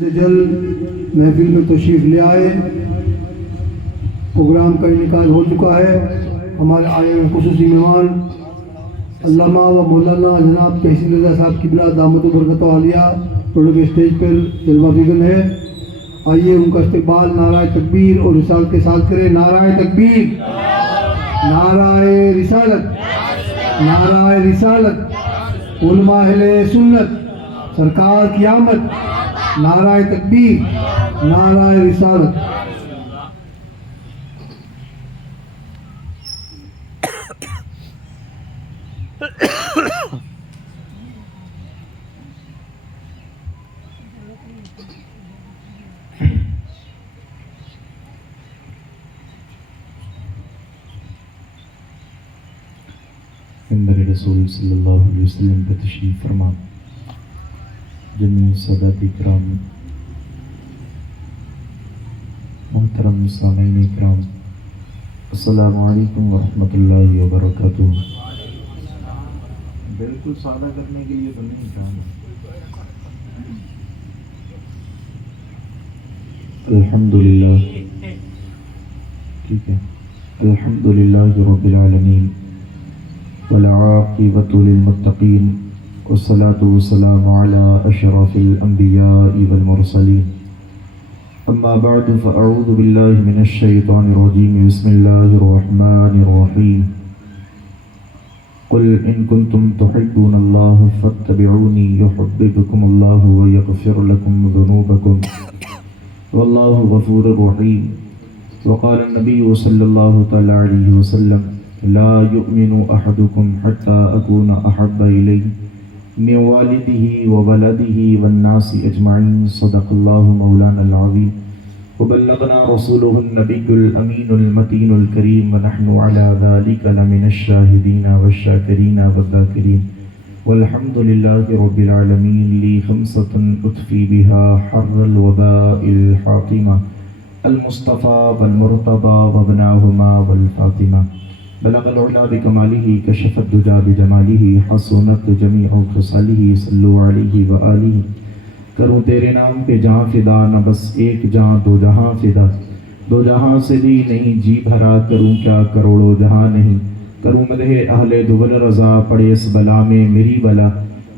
سے جلد محفل میں تشریف لے آئے۔ پروگرام کا انعقاد ہو چکا ہے۔ ہمارے آئے ہوئے خصوصی مہمان علامہ و مولانا جناب تحصیل رضا صاحب قبلہ دامت و برکتہ عالیہ روڈ کے اسٹیج پر جلوہ فکن ہے۔ آئیے ان کا استقبال نعرہ تکبیر اور رسالت کے ساتھ کریں۔ نعرہ تکبیر، نعرہ رسالت، نعرہ رسالت، علماء اہل سنت، سرکار کی آمد، نعرہ تکبیر، نعرہ رسالت۔ منبر رسول صلی اللہ علیہ وسلم کا تشریف فرما، جمیع سادات اکرام، محترم سامعین اکرام، السلام علیکم ورحمۃ اللہ وبرکاتہ۔ بالکل سادہ کرنے کے لیے تو نہیں کہا۔ الحمدللہ، ٹھیک ہے، الحمدللہ رب العالمین والعاقبۃ للمتقین والصلاة والسلام على اشرف الانبیاء والمرسلین، اما بعد فاعوذ باللہ من الشیطان الرجیم، بسم اللہ الرحمن الرحیم، قل ان کنتم تحبون اللہ فاتبعونی یحببکم اللہ ویغفر لکم ذنوبکم واللہ غفور رحیم۔ وقال النبی صلی اللہ تعالی علیہ وسلم، لا يؤمن احدكم حتى اكون احب اليه من والده وولده والناس اجمعين، صدق الله مولانا العظيم وبلغنا رسوله النبي الامين المتين الكريم، ونحن على ذلك لمن الشاهدين والشاكرين والذاكرين، والحمد لله رب العالمين، لي خمسة اطفي بها حر الوباء الحاطمة، المصطفى والمرتضى وابناهما والفاطمة، بلغ العلا بکمالہ، کشف الدجى بجمالہ، حسنت جمیع خصالہ، صلوا علیہ وآلہ۔ کروں تیرے نام پہ جہاں فدا، نہ بس ایک جہاں دو جہاں فدا، دو جہاں سے بھی نہیں جی بھرا، کروں کیا کروڑوں جہاں نہیں، کروں مدح اہل دول رضا، پڑے اس بلا میں میری بلا،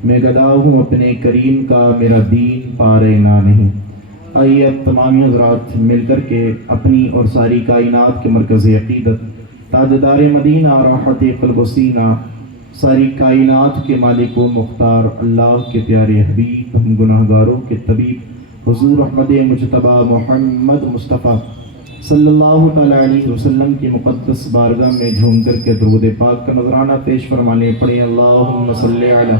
میں گدا ہوں اپنے کریم کا، میرا دین پارے نہ نہیں۔ آئیے اب تمامی حضرات مل کر کے اپنی اور ساری کائنات کے مرکز عقیدت، تاجدار مدینہ، راحت قلب و سینہ، ساری کائنات کے مالک و مختار، اللہ کے پیارے حبیب، ہم گناہ گاروں کے طبیب، حضور احمد مجتبیٰ محمد مصطفیٰ صلی اللہ تعالیٰ علیہ وسلم کی مقدس بارگاہ میں جھوم کر کے درود پاک کا نذرانہ پیش فرمانے پڑھیں۔ اللہم صلی علی۔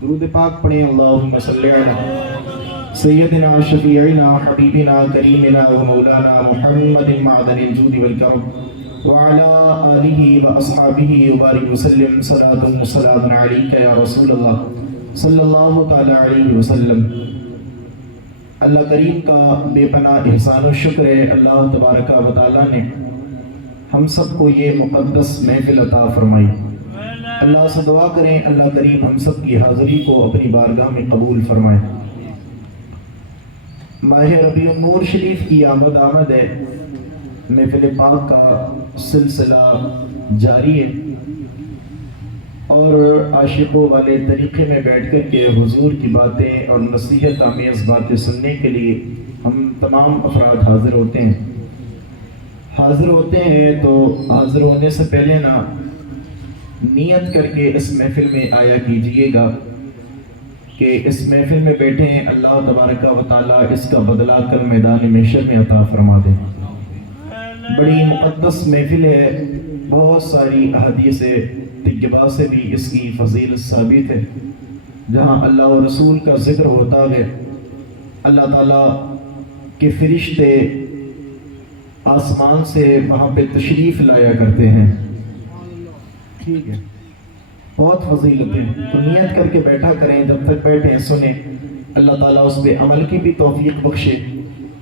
درود پاک پڑھیں۔ اللہم صلی علی سیدنا شفیعنا حبیبنا کریمنا و مولانا محمد معدن الجود والکرم وعلى آلہ و اصحابہ وبارک وسلم، صلاۃ و سلام علیک یا رسول اللہ صلی اللہ تعالی علیہ وسلم۔ اللہ کریم کا بے پناہ احسان و شکر ہے، اللہ تبارک و تعالی نے ہم سب کو یہ مقدس محفل عطا فرمائی۔ اللہ سے دعا کریں اللہ کریم ہم سب کی حاضری کو اپنی بارگاہ میں قبول فرمائے۔ ماہ ربیع النور شریف کی آمد ہے، محفل پاک کا سلسلہ جاری ہے، اور عاشقوں والے طریقے میں بیٹھ کر کے حضور کی باتیں اور نصیحت آمیز باتیں سننے کے لیے ہم تمام افراد حاضر ہوتے ہیں۔ حاضر ہوتے ہیں تو حاضر ہونے سے پہلے نا نیت کر کے اس محفل میں آیا کیجئے گا کہ اس محفل میں بیٹھے ہیں، اللہ تبارک و تعالیٰ اس کا بدلہ کل میدان محشر میں عطا فرما دے۔ بڑی مقدس محفل ہے، بہت ساری احادیث طیبہ سے بھی اس کی فضیلت ثابت ہے۔ جہاں اللہ و رسول کا ذکر ہوتا ہے، اللہ تعالیٰ کے فرشتے آسمان سے وہاں پہ تشریف لایا کرتے ہیں، ٹھیک ہے، بہت فضیلت ہے۔ تو نیت کر کے بیٹھا کریں، جب تک بیٹھیں سنیں، اللہ تعالیٰ اس پہ عمل کی بھی توفیق بخشے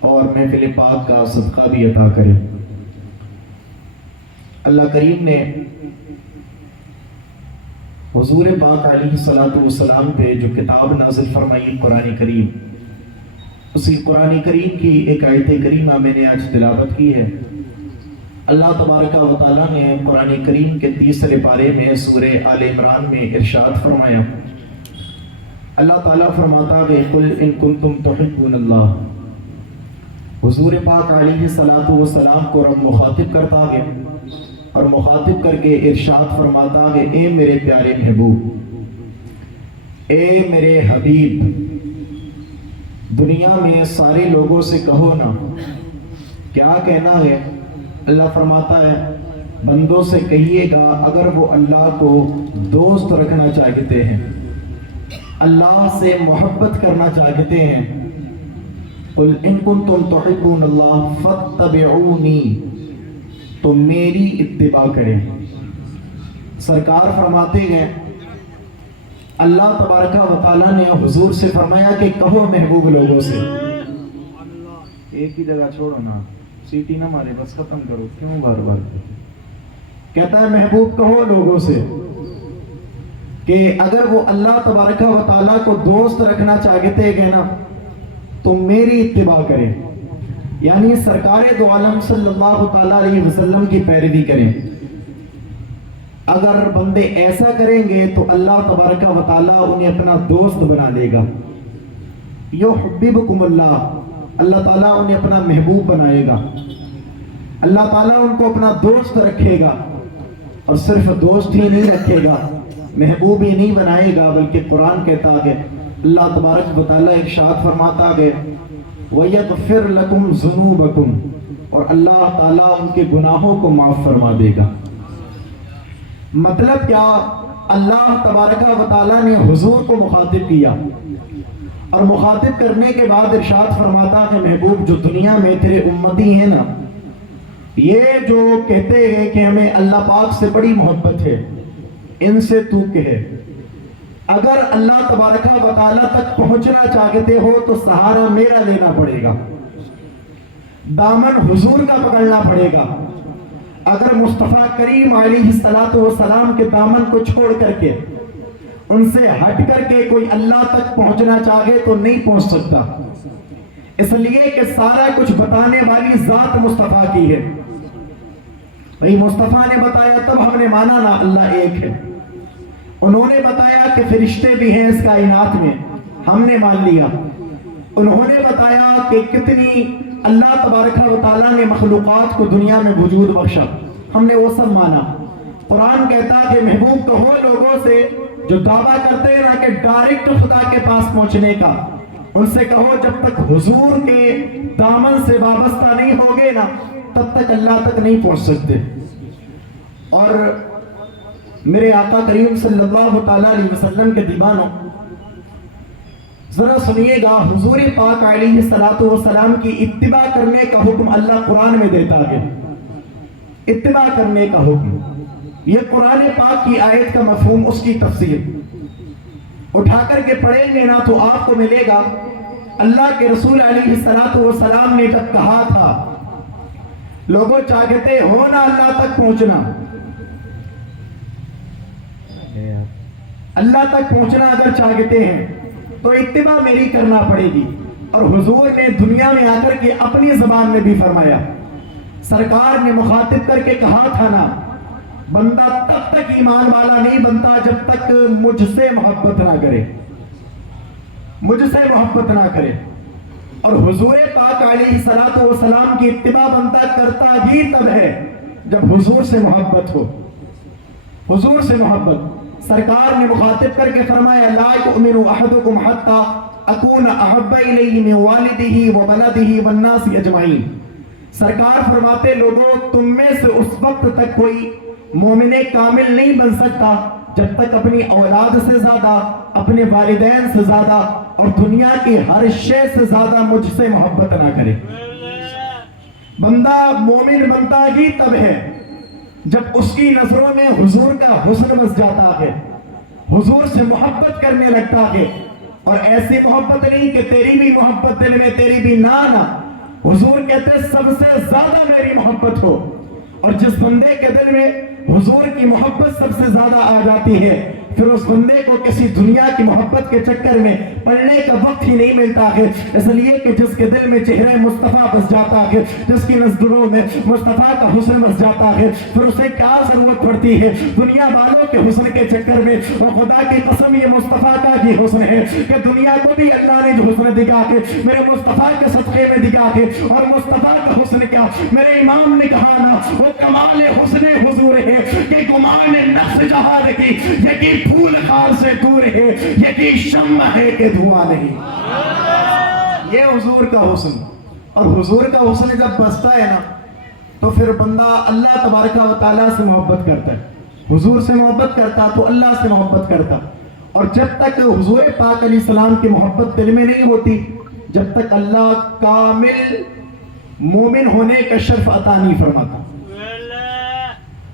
اور محفل پاک کا صدقہ بھی عطا کرے۔ اللہ کریم نے حضور پاک علیہ الصلوۃ والسلام پہ جو کتاب نازل فرمائی قرآن کریم، اسی قرآن کریم کی ایک آیت کریمہ میں نے آج تلاوت کی ہے۔ اللہ تبارک و تعالیٰ نے قرآن کریم کے 30 پارے میں سورہ آل عمران میں ارشاد فرمایا، اللہ تعالیٰ فرماتا ہے قل ان کنتم تحبون اللہ۔ حضور پاک علیہ الصلوۃ والسلام کو رب مخاطب کرتا ہے اور مخاطب کر کے ارشاد فرماتا ہے، اے میرے پیارے محبوب، اے میرے حبیب، دنیا میں سارے لوگوں سے کہو نا، کیا کہنا ہے؟ اللہ فرماتا ہے بندوں سے کہیے گا اگر وہ اللہ کو دوست رکھنا چاہتے ہیں، اللہ سے محبت کرنا چاہتے ہیں، قل ان کنتم تحبون اللہ فاتبعونی، تو میری اتباع کریں۔ سرکار فرماتے ہیں اللہ تبارک و تعالیٰ نے حضور سے فرمایا کہ کہو محبوب لوگوں سے، ایک ہی جگہ چھوڑو نا، سیٹی نہ مارے، بس ختم کرو، کیوں بار بار؟ کہتا ہے محبوب کہو لوگوں سے کہ اگر وہ اللہ تبارک و تعالیٰ کو دوست رکھنا چاہتے ہیں نا تو میری اتباع کریں، یعنی سرکار دو عالم صلی اللہ تعالیٰ علیہ وسلم کی پیروی کریں۔ اگر بندے ایسا کریں گے تو اللہ تبارک و تعالیٰ انہیں اپنا دوست بنا لے گا، یحببکم اللہ، اللہ تعالیٰ انہیں اپنا محبوب بنائے گا، اللہ تعالیٰ ان کو اپنا دوست رکھے گا، اور صرف دوست ہی نہیں رکھے گا، محبوب ہی نہیں بنائے گا، بلکہ قرآن کہتا ہے اللہ تبارک و تعالیٰ ارشاد فرماتا ہے وَيَغْفِرْ لَكُمْ ذُنُوبَكُمْ، اور اللہ تعالیٰ ان کے گناہوں کو معاف فرما دے گا۔ مطلب کیا؟ اللہ تبارک و تعالیٰ نے حضور کو مخاطب کیا اور مخاطب کرنے کے بعد ارشاد فرماتا ہے محبوب جو دنیا میں تیرے امتی ہیں نا، یہ جو کہتے ہیں کہ ہمیں اللہ پاک سے بڑی محبت ہے، ان سے تو کہے اگر اللہ تبارک و تعالیٰ تک پہنچنا چاہتے ہو تو سہارا میرا لینا پڑے گا، دامن حضور کا پکڑنا پڑے گا۔ اگر مصطفیٰ کریم علیہ السلام کے دامن کو چھوڑ کر کے ان سے ہٹ کر کے کوئی اللہ تک پہنچنا چاہے تو نہیں پہنچ سکتا، اس لیے کہ سارا کچھ بتانے والی ذات مصطفیٰ کی ہے۔ بھئی مصطفیٰ نے بتایا تب ہم نے مانا نا اللہ ایک ہے، انہوں نے بتایا کہ فرشتے بھی ہیں اس کائنات میں، ہم نے مان لیا، انہوں نے بتایا کہ کتنی اللہ تبارک و تعالیٰ نے مخلوقات کو دنیا میں وجود بخشا، ہم نے وہ سب مانا۔ قرآن کہتا ہے کہ محبوب کہو لوگوں سے جو دعویٰ کرتے ہیں نا کہ ڈائریکٹ خدا کے پاس پہنچنے کا، ان سے کہو جب تک حضور کے دامن سے وابستہ نہیں ہوگے نا تب تک اللہ تک نہیں پہنچ سکتے۔ اور میرے آقا کریم صلی اللہ تعالیٰ علیہ وسلم کے دیوانوں، ذرا سنیے گا، حضور پاک علیہ السلام کی اتباع کرنے کا حکم اللہ قرآن میں دیتا ہے، اتباع کرنے کا حکم، یہ قرآن پاک کی آیت کا مفہوم، اس کی تفسیر اٹھا کر کے پڑھیں گے نا تو آپ کو ملے گا اللہ کے رسول علیہ السلام نے جب کہا تھا لوگوں چاہتے ہو نا اللہ تک پہنچنا، اللہ تک پہنچنا اگر چاہتے ہیں تو اتباع میری کرنا پڑے گی۔ اور حضور نے دنیا میں آ کر کے اپنی زبان میں بھی فرمایا، سرکار نے مخاطب کر کے کہا تھا نا بندہ تب تک ایمان والا نہیں بنتا جب تک مجھ سے محبت نہ کرے، مجھ سے محبت نہ کرے۔ اور حضور پاک علیہ السلام کی اتباع بندہ کرتا بھی تب ہے جب حضور سے محبت ہو، حضور سے محبت۔ سرکار نے مخاطب کر کے فرمایا لا یؤمن احدکم حتی اکون احب الیہ من والدہ وولدہ والناس اجمعین، سرکار فرماتے لوگوں تم میں سے اس وقت تک کوئی مومن کامل نہیں بن سکتا جب تک اپنی اولاد سے زیادہ، اپنے والدین سے زیادہ اور دنیا کی ہر شے سے زیادہ مجھ سے محبت نہ کرے۔ بندہ مومن بنتا ہی تب ہے جب اس کی نظروں میں حضور کا حسن بس جاتا ہے، حضور سے محبت کرنے لگتا ہے، اور ایسی محبت نہیں کہ تیری بھی محبت دل میں تیری بھی نہ، حضور کہتے سب سے زیادہ میری محبت ہو۔ اور جس بندے کے دل میں حضور کی محبت سب سے زیادہ آ جاتی ہے پھر اس بندے کو کسی دنیا کی محبت کے چکر میں پڑھنے کا وقت ہی نہیں ملتا ہے، اس لیے کہ جس کے دل میں چہرہ مصطفیٰ بس جاتا ہے، جس کی نظروں میں مصطفیٰ کا حسن بس جاتا ہے، پھر اسے کیا ضرورت پڑتی ہے دنیا والوں کے حسن کے چکر میں؟ وہ خدا کی قسم یہ مصطفیٰ کا بھی حسن ہے کہ دنیا کو بھی اللہ نے جو حسن دکھا کے میرے مصطفیٰ کے صدقے میں دکھا کے، اور مصطفیٰ کا حسن کیا میرے امام نے کہا نا، وہ کمال حسن حضور ہے کہ گمان نقص جہاں کی، یکی پھول خار سے دور ہے، یکی شمع ہے کہ دھواں نہیں۔ یہ حضور کا حسن، اور حضور کا حسن جب بستا ہے نا تو پھر بندہ اللہ تبارک و تعالیٰ سے محبت کرتا ہے، حضور سے محبت کرتا تو اللہ سے محبت کرتا، اور جب تک حضور پاک علیہ السلام کی محبت دل میں نہیں ہوتی، جب تک اللہ کامل مومن ہونے کا شرف عطا نہیں فرماتا۔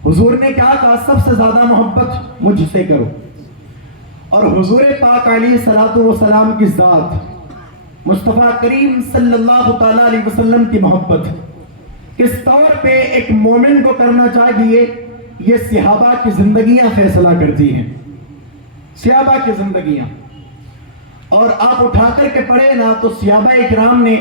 حضور نے کیا کہا؟ سب سے زیادہ محبت مجھ سے کرو، اور حضور پاک علیہ السلام کی ذات، مصطفیٰ کریم صلی اللہ تعالیٰ علیہ وسلم کی محبت کس طور پہ ایک مومن کو کرنا چاہیے، یہ صحابہ کی زندگیاں فیصلہ کرتی ہیں، صحابہ کی زندگیاں۔ اور آپ اٹھا کر کے پڑھے نا تو صحابہ اکرام نے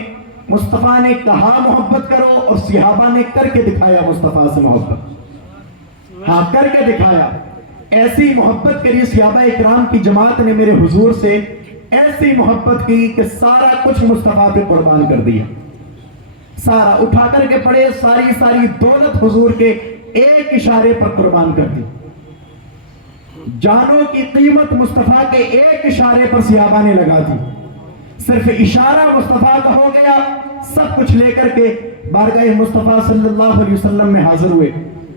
مصطفیٰ نے کہا محبت کرو، اور صحابہ نے کر کے دکھایا مصطفیٰ سے محبت، ہاں کر کے دکھایا۔ ایسی محبت کری صحابہ اکرام کی جماعت نے میرے حضور سے، ایسی محبت کی کہ سارا کچھ مصطفیٰ پہ قربان کر دیا، سارا اٹھا کر کے پڑھے، ساری دولت حضور کے ایک اشارے پر قربان کر دی، جانوں کی قیمت مصطفیٰ کے ایک اشارے پر صحابہ نے لگا دی، صرف اشارہ مصطفیٰ کا ہو گیا، سب کچھ لے کر کے بارگاہ مصطفیٰ صلی اللہ علیہ وسلم میں حاضر ہوئے۔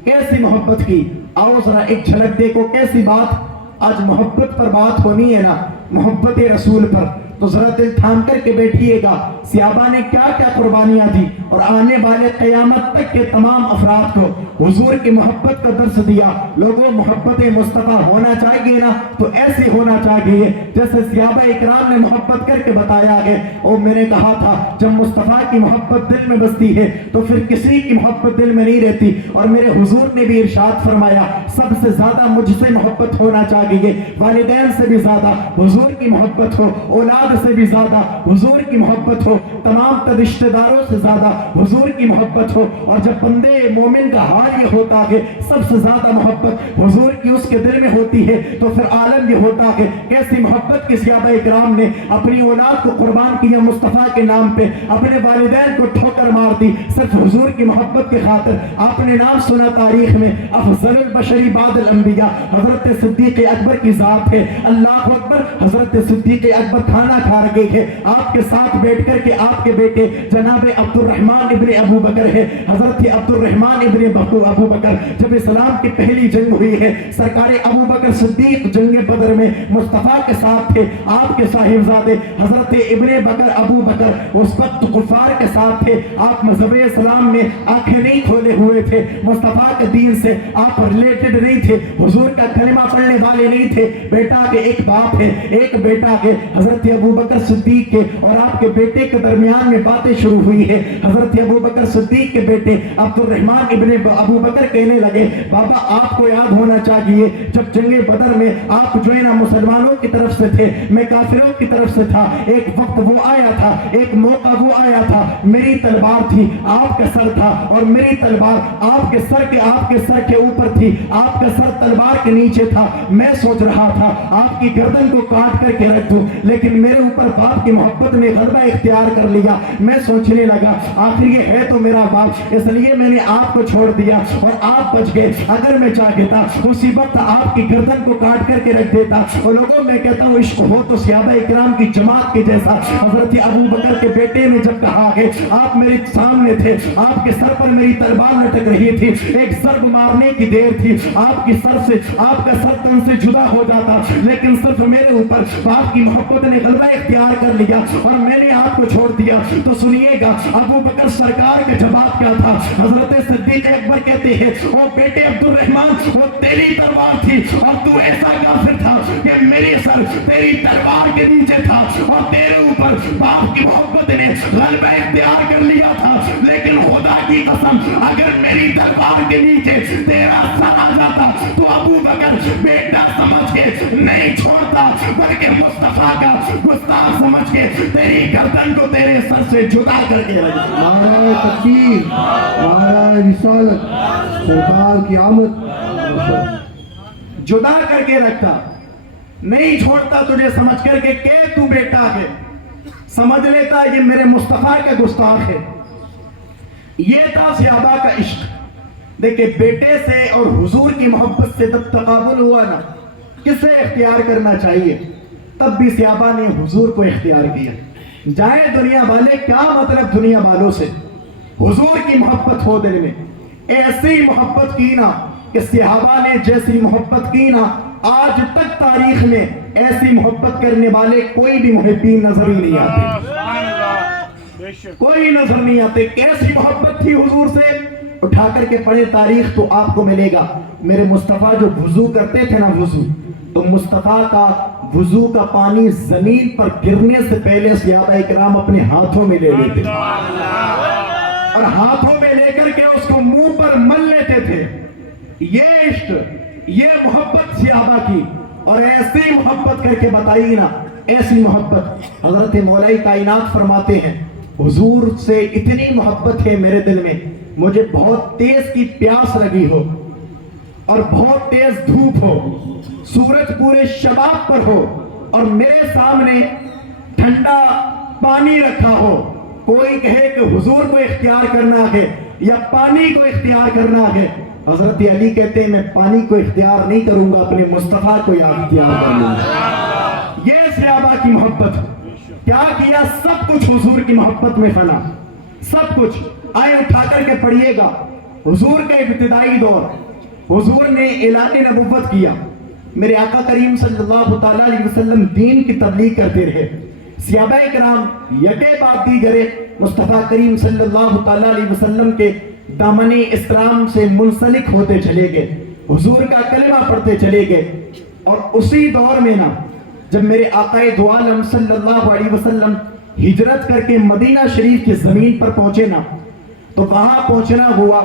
کیسی محبت کی، آؤ ذرا ایک جھلک دیکھو کیسی بات۔ آج محبت پر بات ہونی ہے نا، محبت رسول پر، تو ذرا دل تھام کر کے بیٹھیے گا صحابہ نے کیا کیا قربانیاں دی، اور آنے والے قیامت تک کے تمام افراد کو حضور کی محبت کا درس دیا۔ لوگوں محبت مصطفیٰ ہونا چاہیے نا تو ایسی ہونا چاہیے جیسے صحابہ اکرام نے محبت کر کے بتایا ہے۔ اور میں نے کہا تھا جب مصطفیٰ کی محبت دل میں بستی ہے تو پھر کسی کی محبت دل میں نہیں رہتی، اور میرے حضور نے بھی ارشاد فرمایا سب سے زیادہ مجھ سے محبت ہونا چاہیے، والدین سے بھی زیادہ حضور کی محبت ہو، اولاد سے بھی زیادہ حضور کی محبت ہو، تمام رشتہ داروں سے زیادہ حضور کی محبت ہو۔ اور جب بندے مومن کا حال یہ ہوتا ہے سب سے زیادہ محبت حضور کی اس کے دل میں ہوتی ہے، تو پھر عالم یہ ہوتا ہے کیسی محبت کی صحابہ اکرام نے اپنی اولاد کو قربان کیا مصطفیٰ کے نام پہ، اپنے والدین کو ٹھوکر مار دی صرف حضور کی محبت کے خاطر۔ آپ نے نام سنا تاریخ میں افضل البشری بعد الانبیاء حضرت صدیق اکبر کی ذات ہے، اللہ اکبر۔ حضرت صدیق اکبر کھانا کھا رہے ہیں، آپ کے ساتھ بیٹھ کر کے آپ کے بیٹے جناب عبد الرحمن ابن ابو بکر ہے، حضرت عبد الرحمن ابن ابو بکر جب اسلام کی پہلی جنگ ہوئی ہے، سرکار ابو بکر صدیق جنگ بدر میں مصطفیٰ کے ساتھ تھے، آپ کے صاحبزادے حضرت ابن بکر ابو بکر اس وقت کفار کے ساتھ تھے، آپ مذہب اسلام میں آنکھیں نہیں کھولے ہوئے تھے، مصطفیٰ کے دین سے آپ ریلیٹڈ نہیں تھے، حضور کا کلمہ پڑھنے والے نہیں تھے۔ بیٹا کے ایک باپ ہے، ایک بیٹا ہے حضرت ابو بکر صدیق کے، اور آپ کے بیٹے کے درمیان میں باتیں شروع ہوئی ہے۔ حضرت ابو بکر صدیق کے بیٹے عبد الرحمن ابن ابو بکر کہنے لگے بابا آپ کو یاد ہونا چاہیے جب جنگ بدر میں آپ جو ہے نا مسلمانوں کی طرف سے تھے، میں کافروں کی طرف سے تھا، ایک وقت وہ آیا تھا، ایک موقع وہ آیا تھا، میری تلوار تھی، آپ کا سر تھا، اور میری تلوار آپ کے سر کے اوپر تھی، آپ کا سر تلوار کے نیچے تھا، میں سوچ رہا تھا آپ کی گردن کو کاٹ کر کے رکھ دوں، لیکن میرے اوپر باپ کی محبت نے غلبہ اختیار کر لیا، میں سوچنے لگا آخر یہ ہے تو میرا باپ، اس لیے میں نے آپ کو چھوڑ دیا اور آپ بچ گئے، اگر میں چاہتا اسی وقت آپ کی گردن کو کاٹ کر کے رکھ دیتا۔ اور لوگوں میں کہتا ہوں عشق ہو تو صحابہ اکرام کی جماعت کے جیسا۔ حضرت ابو بکر کے بیٹے نے جب کہا کہ آپ میرے سامنے تھے، آپ کے سر پر میری تلوار لٹک رہی تھی، ایک ضرب مارنے کی دیر تھی، آپ کی سر سے آپ کا سر تن سے جدا ہو جاتا، لیکن صرف میرے اوپر باپ کی محبت نے غلبہ اختیار کر لیا اور میں نے آپ کو چھوڑ دیا۔ تو سنیے گا ابو بکر سرکار کا جواب کیا تھا۔ حضرت صدیق اکبر کہتے ہیں او بیٹے عبد الرحمن، وہ تیری تلوار تھی اور تو ایسا کافر تھا کہ میرے سر تیری تلوار کے نیچے تھا اور تیرے اوپر باپ کی محبت نے غلبہ اختیار کر لیا تھا، لیکن خدا کی کی قسم اگر میری دربار کے نیچے تیرا سر آ جاتا تو ابو بکر بیٹا سمجھ کے نہیں چھوڑتا بلکہ مصطفیٰ کا گستاخ سمجھ کے تیری گردن کو تیرے سر سے جدا کر کے رکھتا. نعرہ تکبیر، نعرہ رسالت، سرکار کی آمد. جدا کر کے رکھتا، نہیں چھوڑتا تجھے سمجھ کر کے کہ تو بیٹا ہے. سمجھ لیتا یہ میرے مصطفیٰ کا گستاخ ہے. یہ تھا صحابہ کا عشق. دیکھیں بیٹے سے اور حضور کی محبت سے جب تقابل ہوا نا کسے اختیار کرنا چاہیے، تب بھی صحابہ نے حضور کو اختیار کیا. جائیں دنیا والے، کیا مطلب دنیا والوں سے، حضور کی محبت ہو دل میں. ایسی محبت کی نا کہ صحابہ نے جیسی محبت کی نا آج تک تاریخ میں ایسی محبت کرنے والے کوئی بھی محبین نظر ہی نہیں آتے، کوئی نظر نہیں آتے. کیسی محبت تھی حضور سے، اٹھا کر کے پڑھے تاریخ تو آپ کو ملے گا. میرے مصطفیٰ جو وضو کرتے تھے نا وضو، تو مصطفیٰ کا وضو کا پانی زمین پر گرنے سے پہلے صحابہ اکرام اپنے ہاتھوں میں لے لیتے اور ہاتھوں میں لے کر کے اس کو منہ پر مل لیتے تھے. یہ عشق، یہ محبت صحابہ کی. اور ایسی محبت کر کے بتائیے نا، ایسی محبت. حضرت مولا کائنات فرماتے ہیں حضور سے اتنی محبت ہے میرے دل میں، مجھے بہت تیز کی پیاس لگی ہو اور بہت تیز دھوپ ہو، سورج پورے شباب پر ہو اور میرے سامنے ٹھنڈا پانی رکھا ہو، کوئی کہے کہ حضور کو اختیار کرنا ہے یا پانی کو اختیار کرنا ہے، حضرت علی کہتے ہیں میں پانی کو اختیار نہیں کروں گا، اپنے مصطفیٰ کو اختیار کر لوں گا. یہ صحابہ کی محبت. کیا کیا؟ سب کچھ حضور کی محبت میں فنا، سب کچھ. آئے اٹھا کر کے پڑھیے گا حضور کا ابتدائی دور. حضور نے اعلان نبوت کیا، میرے آقا کریم صلی اللہ تعالیٰ علیہ وسلم دین کی تبلیغ کرتے رہے. صحابہ کرام یکے بعد دیگرے مصطفیٰ کریم صلی اللہ تعالیٰ علیہ وسلم کے دامن اسلام سے منسلک ہوتے چلے گئے، حضور کا کلمہ پڑھتے چلے گئے. اور اسی دور میں نا جب میرے آقا دو عالم صلی اللہ علیہ وسلم ہجرت کر کے مدینہ شریف کی زمین پر پہنچے نا، تو وہاں پہنچنا ہوا.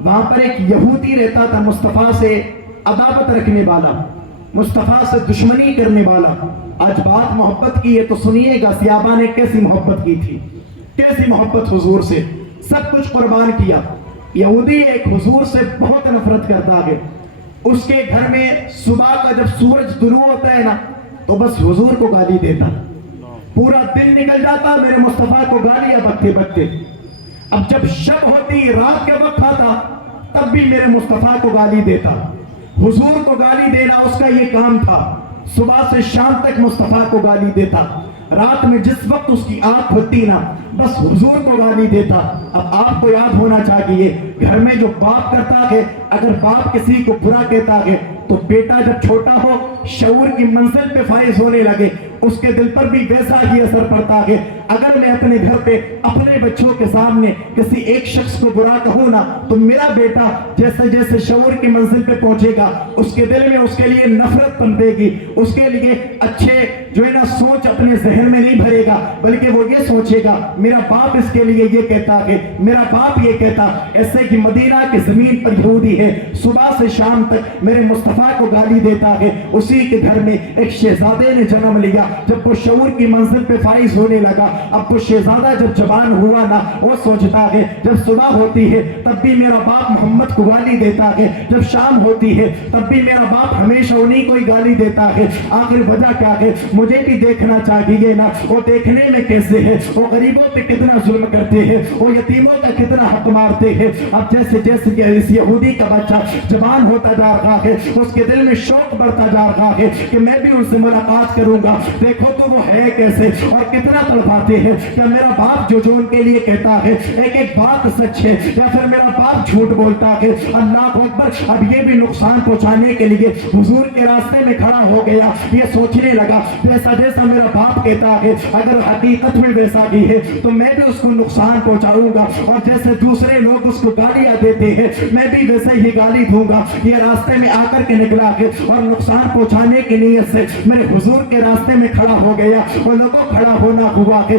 وہاں پر ایک یہودی رہتا تھا مصطفیٰ سے عداوت رکھنے والا، مصطفیٰ سے دشمنی کرنے والا. آج بات محبت کی ہے تو سنیے گا صحابہ نے کیسی محبت کی تھی، کیسی محبت حضور سے، سب کچھ قربان کیا. یہودی ایک حضور سے بہت نفرت کرتا ہے. اس کے گھر میں صبح کا جب سورج طلوع ہوتا ہے نا تو بس حضور کو گالی دیتا، پورا دن نکل جاتا میرے مصطفیٰ کو گالیاں بکتے بکتے. اب جب شب ہوتی، رات کے وقت آتا، تب بھی میرے مصطفیٰ کو گالی دیتا. حضور کو گالی دینا اس کا یہ کام تھا. صبح سے شام تک مصطفیٰ کو گالی دیتا. رات میں جس وقت اس کی آنکھ کھلتی نا بس حضور کو گالی دیتا. اب آپ کو یاد ہونا چاہیے گھر میں جو باپ کرتا ہے، اگر باپ کسی کو برا کہتا ہے تو بیٹا جب چھوٹا ہو شعور کی منزل پہ فائز ہونے لگے اس کے دل پر بھی ویسا ہی اثر پڑتا ہے. اگر میں اپنے گھر پہ اپنے بچوں کے سامنے کسی ایک شخص کو برا کہوں نا تو میرا بیٹا جیسے جیسے شعور کی منزل پہ پہنچے گا اس کے دل میں اس کے لیے نفرت پنپے گی، اس کے لیے اچھے جو ہے نا سوچ اپنے ذہن میں نہیں بھرے گا، بلکہ وہ یہ سوچے گا میرا باپ اس کے لیے یہ کہتا ہے، میرا باپ یہ کہتا. ایسے کہ مدینہ کی زمین پر یہودی ہے، صبح سے شام تک میرے مصطفیٰ کو گالی دیتا ہے. اسی کے گھر میں ایک شہزادے نے جنم لیا. جب وہ شعور کی منزل پہ فائز ہونے لگا، اب وہ شہزادہ جب جوان ہوا نا وہ سوچتا ہے جب صبح ہوتی ہے تب بھی میرا باپ محمد کو گالی دیتا ہے، جب شام ہوتی ہے تب بھی میرا باپ ہمیشہ انہیں کو ہی گالی دیتا ہے. آخر وجہ کیا ہے؟ مجھے بھی دیکھنا چاہیے نا وہ دیکھنے میں کیسے ہے، وہ غریبوں پہ کتنا ظلم کرتے ہیں، وہ یتیموں کا کتنا حق مارتے ہیں. اب جیسے جیسے اس یہودی کا بچہ جوان ہوتا جا رہا ہے اس کے دل میں شوق بڑھتا جا رہا ہے کہ میں بھی ان سے ملاقات کروں گا، دیکھو تو وہ ہے کیسے اور کتنا تڑپاتے ہیں. کیا میرا باپ جو ان کے لیے کہتا ہے ایک ایک بات سچ ہے یا پھر میرا باپ جھوٹ بولتا ہے؟ اللہ اکبر. اب یہ بھی نقصان پہنچانے کے لیے حضور کے راستے میں کھڑا ہو گیا. یہ سوچنے لگا جیسا جیسا میرا باپ کہتا ہے اگر حقیقت میں ویسا بھی ہے تو میں بھی اس کو نقصان پہنچاؤں گا، اور جیسے دوسرے لوگ اس کو گالیاں دیتے ہیں میں بھی ویسے ہی گالی دوں گا. یہ راستے میں آ کر کے نکلا ہے اور نقصان پہنچانے کی نیت سے میرے حضور کے راستے میں کھڑا ہو گیا. وہ لوگوں کھڑا ہونا ہوا ہے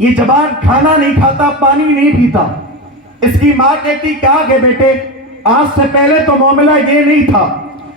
یہ جوان کھانا نہیں کھاتا، پانی نہیں پیتا۔ اس کی ماں کہتی کیا کہ بیٹے آج سے پہلے تو معاملہ یہ نہیں تھا،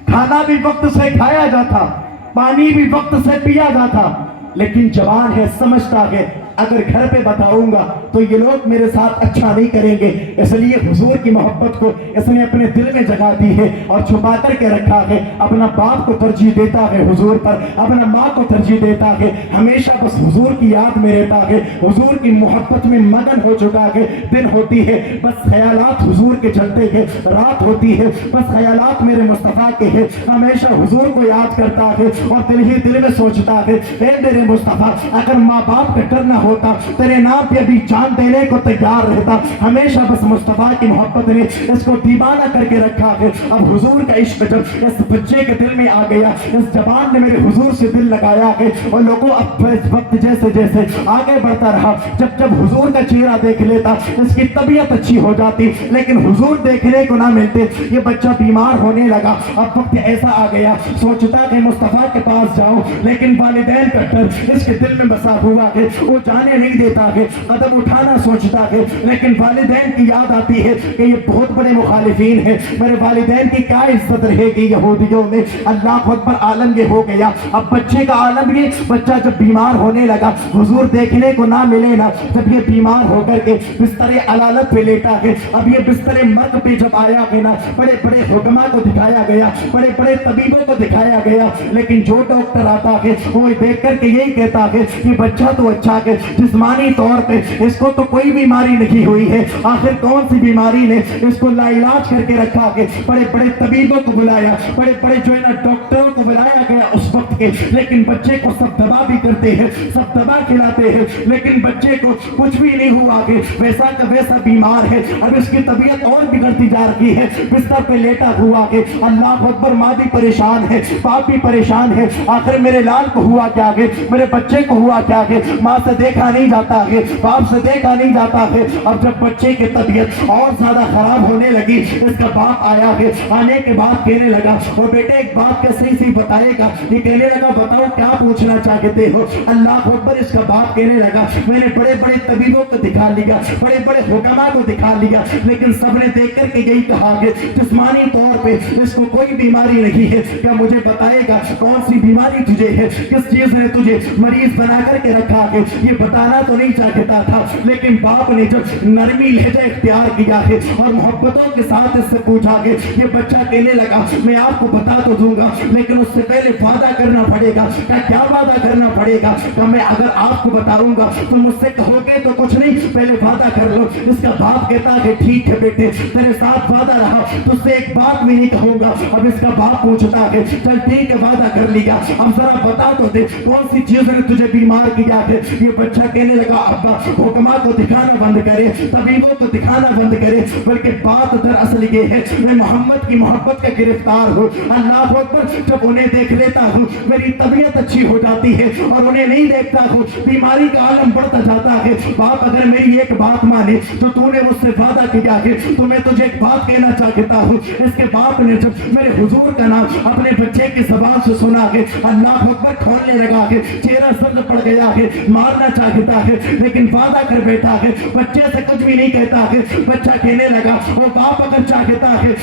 کھانا بھی وقت سے کھایا جاتا، پانی بھی وقت سے پیا جاتا، لیکن جوان ہے، سمجھتا ہے اگر گھر پہ بتاؤں گا تو یہ لوگ میرے ساتھ اچھا نہیں کریں گے، اس لیے حضور کی محبت کو اس نے اپنے دل میں جگا دی ہے اور چھپا کر کے رکھا ہے۔ اپنا باپ کو ترجیح دیتا ہے حضور پر، اپنا ماں کو ترجیح دیتا ہے، ہمیشہ بس حضور کی یاد میں رہتا ہے، حضور کی محبت میں مگن ہو چکا ہے۔ دن ہوتی ہے بس خیالات حضور کے چلتے ہیں، رات ہوتی ہے بس خیالات میرے مصطفیٰ کے ہیں، ہمیشہ حضور کو یاد کرتا ہے اور دل ہی دل میں سوچتا ہے اے میرے مصطفیٰ اگر ماں باپ کا ڈر نہ ہوتا تیرے نام پہ بھی جان دینے کو تیار رہتا۔ ہمیشہ بس مصطفیٰ کی محبت نے اس کو دیوانہ کر کے رکھا ہے۔ اب حضور کا عشق جب اس بچے کے دل میں آ گیا، اس جوان نے میرے حضور سے دل لگایا ہے، اور لوگوں اب وقت جیسے جیسے آگے بڑھتا رہا، جب جب حضور کا چہرہ دیکھ لیتا اس کی طبیعت اچھی ہو جاتی، لیکن حضور دیکھنے کو نہ ملتے۔ یہ بچہ بیمار ہونے لگا، اب وقت ایسا آ گیا سوچتا کہ مصطفیٰ کے پاس جاؤں، لیکن والدین کا ڈر اس کے دل میں بسا ہوا ہے، وہ جانے نہیں دیتا ہے، قدم اٹھانا سوچتا ہے، لیکن والدین کی یاد آتی ہے کہ یہ بہت بڑے مخالفین ہیں، میرے والدین کی کیا عزت رہے گی یہودیوں میں۔ اللہ اکبر، عالم یہ ہو گیا۔ اب بچے کا عالم یہ، بچہ جب بیمار ہونے لگا، حضور دیکھنے کو نہ ملے نا، جب یہ بیمار ہو کر کے بستر علالت پہ لیٹا ہے، اب یہ بستر مرگ پہ جب آیا ہے نا، بڑے بڑے حکما کو دکھایا گیا، بڑے بڑے طبیبوں کو دکھایا گیا، لیکن جو ڈاکٹر آتا ہے وہ دیکھ کر کے یہی کہتا ہے کہ بچہ تو اچھا ہے، جسمانی طور پہ اس کو تو کوئی بیماری نہیں ہوئی ہے، آخر کون سی بیماری نے اس کو لا علاج کر کے رکھا ہے۔ بڑے بڑے طبیبوں کو بلایا، بڑے بڑے جو ہے نا ڈاکٹروں کو بلایا گیا اس وقت کے، لیکن بچے کو سب دوا بھی کرتے ہیں، سب دوا کھلاتے ہیں، لیکن بچے کو کچھ بھی نہیں ہوا کہ ویسا کا ویسا بیمار ہے۔ اب اس کی طبیعت اور بگڑتی جا رہی ہے، بستر پہ لیٹا ہوا ہے۔ اللہ اکبر، ماں بھی پریشان ہے، باپ بھی پریشان ہے، آخر میرے لال کو ہوا کیا ہے، میرے بچے کو ہوا کیا ہے، ماں سے دیکھا نہیں جاتا ہے، باپ سے دیکھا نہیں جاتا ہے۔ اب جب بچے کی طبیعت اور زیادہ خراب ہونے لگی، اس کا باپ آیا ہے، آنے کے بعد کہنے لگا وہ بیٹے ایک بات کے صحیح بتائے گا، یہ کہنے لگا بتاؤ کیا پوچھنا چاہتے ہو۔ اللہ اکبر، اس کا باپ کہنے لگا میں نے بڑے بڑے طبیبوں کو دکھا لیا، بڑے بڑے حکما کو دکھا لیا، لیکن سب نے دیکھ کر کے یہی کہا کہ جسمانی طور پہ اس کو کوئی بیماری نہیں ہے، کیا مجھے بتائے گا کون سی بیماری تجھے ہے، کس چیز نے تجھے مریض بنا کر کے رکھا ہے۔ یہ بتانا تو نہیں چاہتا تھا، لیکن باپ نے جب نرمی لہجہ اختیار کیا ہے اور محبتوں کے ساتھ اس سے پوچھا کہ یہ بچہ کہنے لگا میں آپ کو بتا تو دوں گا، لیکن اس سے پہلے وعدہ کرنا پڑے گا۔ کیا وعدہ کرنا پڑے گا؟ کہ میں اگر آپ کو بتاؤں گا تو مجھ سے کہو گے تو کچھ نہیں، پہلے وعدہ کر لو۔ اس کا باپ کہتا ہے ٹھیک ہے بیٹے، تیرے ساتھ وعدہ رہا، تجھ سے ایک بات بھی نہیں کہوں گا۔ اب اس کا باپ پوچھتا ہے چل ٹھیک ہے وعدہ کر لیا، اب ذرا بتا تو دے کون سی چیز نے تجھے بیمار کیا ہے۔ یہ بچہ کہنے لگا ابا حکما کو دکھانا بند کرے، طبیبوں کو دکھانا بند کرے، بلکہ بات دراصل یہ ہے میں محمد کی محبت کا گرفتار ہوں۔ اللہ اکبر، جب انہیں دیکھ لیتا ہوں میری طبیعت اچھی ہو جاتی ہے، اور انہیں نہیں دیکھتا ہوں بیماری کا عالم بڑھتا جاتا ہے۔ باپ اگر میری ایک بات مانے جو تو نے مجھ سے وعدہ کیا ہے تو میں تجھے ایک بات کہنا چاہتا ہوں۔ اس کے باپ نے جب میرے حضور کا نام اپنے بچے کی زبان سے سنا ہے، اللہ اکبر، کھولنے لگا ہے، چہرہ سرد پڑ گیا ہے، مارنا چاہتا ہے، لیکن وعدہ کر بیٹھا ہے، بچے سے کچھ بھی نہیں کہتا ہے۔ بچہ کہنے لگا وہ باپ اگر چاہتا ہے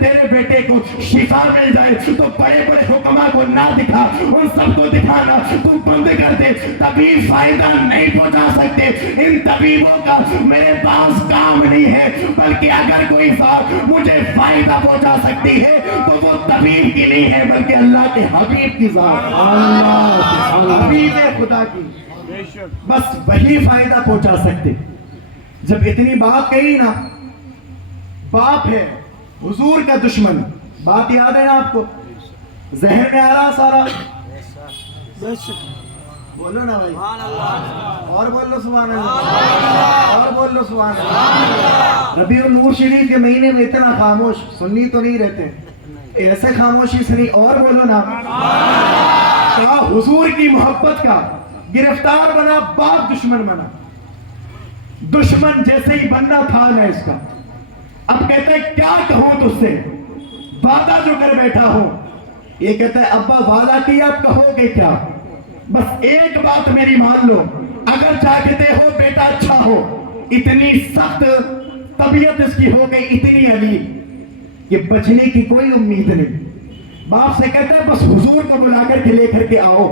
تیرے بیٹے کو شفا مل جائے تو بڑے بڑے حکما کو نہ دکھا، ان سب کو دکھانا تو بند کر دے، طبیب فائدہ نہیں پہنچا سکتے، ان طبیبوں کا میرے پاس کام نہیں ہے، بلکہ اگر کوئی ذات مجھے فائدہ پہنچا سکتی ہے تو وہ طبیب کی نہیں ہے بلکہ اللہ کے حبیب کی ذات، حبیب خدا کی، بس وہی فائدہ پہنچا سکتے۔ جب اتنی بات کہی نا، باپ ہے حضور کا دشمن، بات یاد ہے نا آپ کو، ذہن میں آ رہا سارا؟ بولو نا بھائی، اور بول لو سبحان اللہ، اور بول لو سبحان اللہ۔ ربیع النور شریف کے مہینے میں اتنا خاموش، سنی تو نہیں رہتے، ایسے خاموشی سنی، اور بولو نا۔ کہا حضور کی محبت کا گرفتار بنا، باپ دشمن بنا، دشمن جیسے ہی بننا تھا نا اس کا۔ اب کہتا ہے کیا کہوں تجھ سے، وعدہ جو کر بیٹھا ہوں۔ یہ کہتا ہے ابا وعدہ کیا، اب کہو گے کیا؟ بس ایک بات میری مان لو، اگر چاہتے ہو بیٹا ہو, اتنی سخت طبیعت اس کی ہو گئی, اتنی علی کہ بچنے کی کوئی امید نہیں. باپ سے کہتا ہے بس حضور کو بلا کر کے لے کر کے آؤ.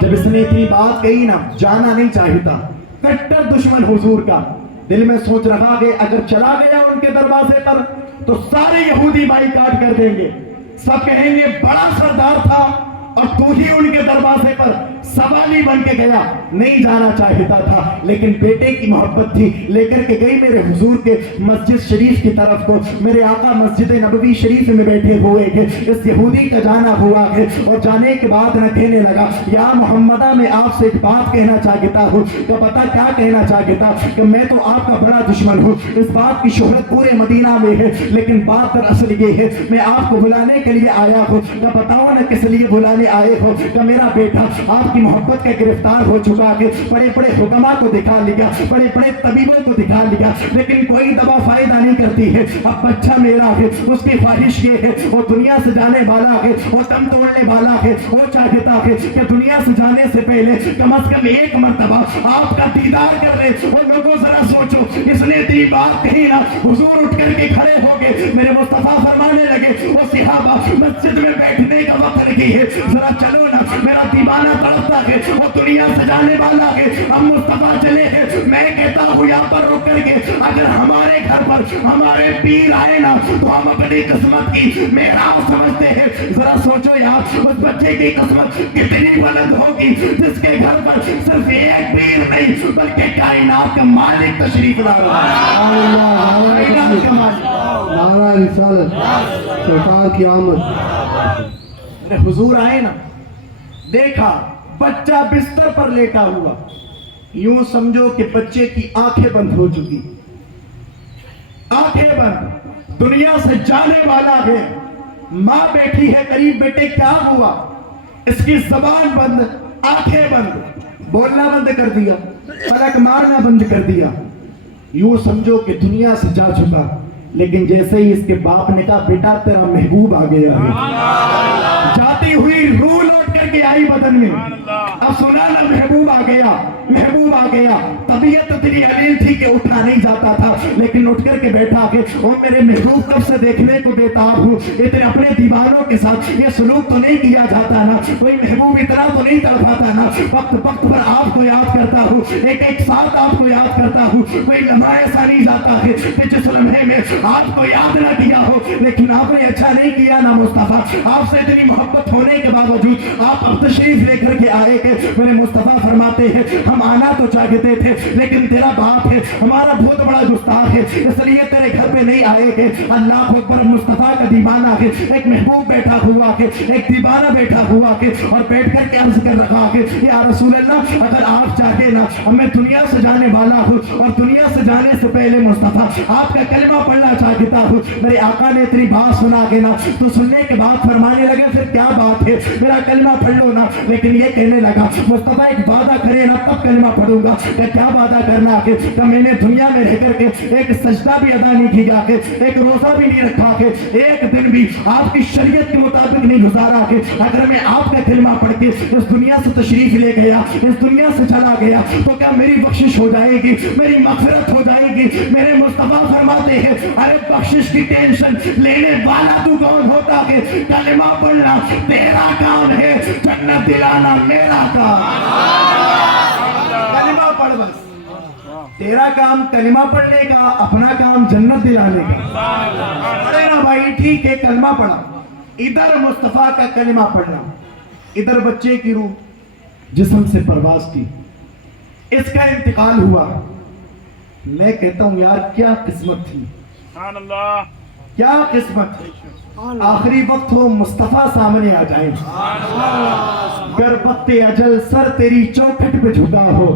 جب اس نے اتنی بات کہی نا, جانا نہیں چاہتا, کٹر دشمن حضور کا, دل میں سوچ رہا کہ اگر چلا گیا ان کے دروازے پر تو سارے یہودی بائیکاٹ کر دیں گے, سب کہیں گے بڑا سردار تھا اور تو ہی ان کے دروازے پر سوالی بن کے گیا. نہیں جانا چاہتا تھا, لیکن بیٹے کی محبت تھی, لے کر کے گئی میرے حضور کے مسجد شریف کی طرف کو. میرے آقا مسجد نبوی شریف میں بیٹھے ہوئے کہ اس یہودی کا جانا ہوا ہے, اور جانے کے بعد نہ کہنے لگا یا محمدہ میں آپ سے ایک بات کہنا چاہتا ہوں. تو پتا کیا کہنا چاہتا کہ میں تو آپ کا بڑا دشمن ہوں, اس بات کی شہرت پورے مدینہ میں ہے, لیکن بات دراصل یہ ہے میں آپ کو بلانے کے لیے آیا ہوں. تو بتاؤ نا کس لیے بلانے آئے ہو؟ کہ میرا بیٹا آپ کی محبت کا گرفتار ہو چکا ہے, بڑے بڑے حکما کو دکھا لیا, بڑے بڑے طبیبوں کو دکھا لیا, لیکن کوئی دوا فائدہ نہیں کرتی ہے. اب بچہ میرا ہے, اس کی خواہش یہ ہے, وہ دنیا سے جانے والا ہے, وہ دم توڑنے والا ہے, وہ چاہتا ہے کہ دنیا سے جانے سے پہلے کم از کم ایک مرتبہ آپ کا دیدار کر لے. اور لوگوں ذرا سوچو, اس نے اتنی بات کہی نا, حضور اٹھ کر کے کھڑے ہو گئے, میرے مصطفیٰ فرمانے لگے وہ صحابہ مسجد میں بیٹھنے کا وقت لگی ہے, ذرا چلو نا, میرا دیوانہ تڑپتا ہے, وہ دنیا سے جانے والا ہے, ہم مصطفیٰ چلے ہیں. میں کہتا ہوں یہاں پر رک کر کے اگر ہمارے گھر پر ہمارے پیر آئے نا تو ہم اپنی قسمت کی میراث سمجھتے ہیں. ذرا سوچو یار, اس بچے کی قسمت کتنی بلند ہوگی جس کے گھر پر صرف ایک پیر نہیں بلکہ کائنات کا مالک تشریف لا رہا ہے. کائنات کا مالک, نعرہ رسالت, سرکار کی آمد. حضور آئے نا, دیکھا بچہ بستر پر لیٹا ہوا, یوں سمجھو کہ بچے کی آنکھیں بند ہو چکی, آنکھیں بند, دنیا سے جانے والا ہے. ماں بیٹھی ہے قریب, بیٹے کیا ہوا؟ اس کی زبان بند, آنکھیں بند, بولنا بند کر دیا, پلک مارنا بند کر دیا. یوں سمجھو کہ دنیا سے جا چکا, لیکن جیسے ہی اس کے باپ نے کہا بیٹا تیرا محبوب آ گیا ہے, جاتی ہوئی روح لوٹ کر کے آئی بدن میں. اب سنا نا محبوب آ گیا, محبوب آ گیا. طبیعت اتنی علیل تھی کہ اٹھا نہیں جاتا تھا, لیکن اٹھ کر کے بیٹھا کہ وہ میرے محبوب کب سے دیکھنے کو بےتاب ہوں. اتنے اپنے دیوانوں کے ساتھ یہ سلوک تو نہیں کیا جاتا نا, کوئی محبوب اتنا تو نہیں تڑپاتا نا. وقت وقت پر آپ کو یاد کرتا ہوں, ایک ایک ساتھ آپ کو یاد کرتا ہوں. کوئی لمحہ ایسا نہیں جاتا ہے کہ جس لمحے میں آپ کو یاد نہ کیا ہو, لیکن آپ نے اچھا نہیں کیا نا مصطفیٰ. آپ سے اتنی محبت ہونے کے باوجود آپ اب تشریف لے کر کے آئے کہ میرے مصطفیٰ فرماتے ہیں ہم آنا تو چاہتے تھے, لیکن تیرا باپ ہے ہمارا بہت بڑا گستاخ ہے, اس لیے تیرے گھر پہ نہیں آئے کہ اللہ اکبر. مصطفیٰ کا دیوانہ ہے, ایک محبوب بیٹھا ہوا ہے, ایک دیوانہ بیٹھا ہوا ہے, اور بیٹھ کر کے عرض کر رہا ہے یا رسول اللہ اگر آپ چاہتے نا, میں دنیا سے جانے والا ہوں, اور دنیا سے جانے سے پہلے مصطفیٰ آپ کا کلمہ پڑھنا چاہتا ہوں. میرے آقا نے اتنی بات سنا کے نا, تو سننے کے بعد فرمانے لگے پھر کیا بات ہے, میرا کلمہ پڑھ لو نا. لیکن یہ کہنے لگا مصطفیٰ ایک وعدہ کرے نا تب کلمہ پڑھوں گا. کہ کیا وعدہ کرنا ہے؟ کہ میں نے دنیا میں رہ کر کے ایک سجدہ بھی ادا نہیں کیا ہے, ایک روزہ بھی نہیں رکھا ہے, ایک دن بھی آپ کی شریعت کے مطابق نہیں گزارا ہے. اگر میں آپ کا کلمہ پڑھ کے اس دنیا سے تشریف لے گیا, اس دنیا سے چلا گیا, تو کیا میری بخشش ہو جائے گی, میری مغفرت ہو جائے گی؟ میرے مصطفیٰ فرماتے ہیں ارے بخشش کی ٹینشن لینے والا تو کون ہوتا ہے, کلمہ پڑھنا تیرا کام ہے, جنت دلانا میرا کام. کلمہ پڑھ بس, تیرا کام کلمہ پڑھنے کا, اپنا کام جنت دلانے کا. پڑھے نا بھائی, ٹھیک ہے کلمہ پڑھا, ادھر مصطفیٰ کا کلمہ پڑھنا, ادھر بچے کی روح جسم سے پرواز کی, اس کا انتقال ہوا. میں کہتا ہوں یار کیا قسمت تھی, کیا قسمت. آخری وقت ہو مصطفیٰ سامنے آ جائیں, گر وقت اجل سر تیری چوکھٹ پہ جھکا ہو,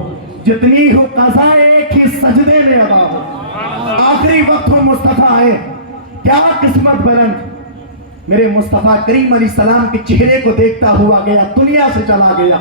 جتنی ہو قضا ایک ہی سجدے میں ادا ہو. آخری وقت ہو مصطفیٰ آئے, کیا قسمت بلند. میرے مصطفیٰ کریم علیہ السلام کے چہرے کو دیکھتا ہوا گیا, دنیا سے چلا گیا.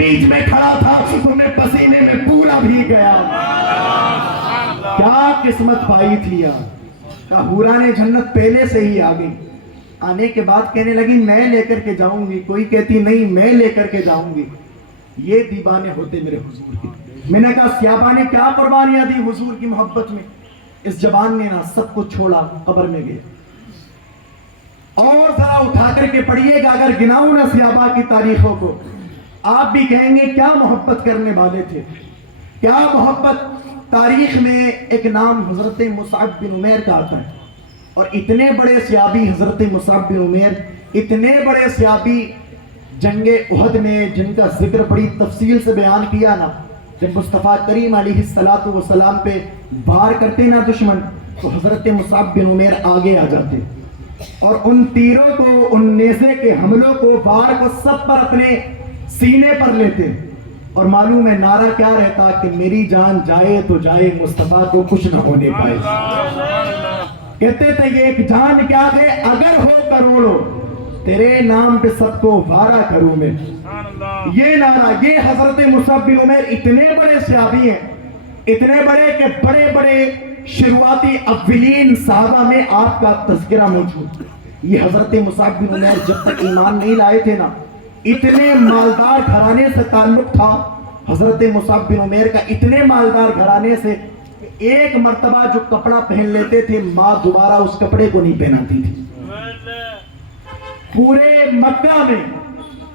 بیچ میں کھڑا تھا تو میں پسینے میں پورا بھیگ گیا. کیا قسمت پائی تھی یار. حوران جنت پہلے سے ہی آ گئی. آنے کے بعد کہنے لگی میں لے کر کے جاؤں گی, کوئی کہتی نہیں میں لے کر کے جاؤں گی. یہ دیوانے ہوتے میرے حضور کے. میں نے کہا صحابہ نے کیا قربانیاں دی حضور کی محبت میں. اس جوان نے نا سب کچھ چھوڑا, قبر میں گئے. اور ذرا اٹھا کر کے پڑھیے گا, اگر گناؤں نا صحابہ کی تاریخوں کو, آپ بھی کہیں گے کیا محبت کرنے والے تھے, کیا محبت. تاریخ میں ایک نام حضرت مصعب بن عمیر کا آتا ہے, اور اتنے بڑے صحابی حضرت مصعب بن عمیر, اتنے بڑے صحابی جنگ احد میں جن کا ذکر بڑی تفصیل سے بیان کیا نا, جب مصطفیٰ کریم علیہ السلام پہ وار کرتے نا دشمن, تو حضرت مصعب بن عمیر آگے آ جاتے اور ان تیروں کو, ان نیزے کے حملوں کو, وار کو سب پر اپنے سینے پر لیتے. اور معلوم ہے نعرہ کیا رہتا کہ میری جان جائے تو جائے, مصطفیٰ کو کچھ نہ ہونے پائے. کہتے تھے یہ ایک جان کیا ہے, اگر ہو کروڑوں تیرے نام پہ سب کو وارہ کروں میں. یہ نعرہ, یہ حضرت مصعب بن عمیر اتنے بڑے صحابی ہیں, اتنے بڑے کہ بڑے بڑے شروعاتی اولین صحابہ میں آپ کا تذکرہ موجود. یہ حضرت مصعب بن عمیر جب تک ایمان نہیں لائے تھے نا, اتنے مالدار گھرانے سے تعلق تھا حضرت مصعب بن عمیر کا, اتنے مالدار گھرانے سے ایک مرتبہ جو کپڑا پہن لیتے تھے ماں دوبارہ اس کپڑے کو نہیں پہناتی تھی. پورے مکہ میں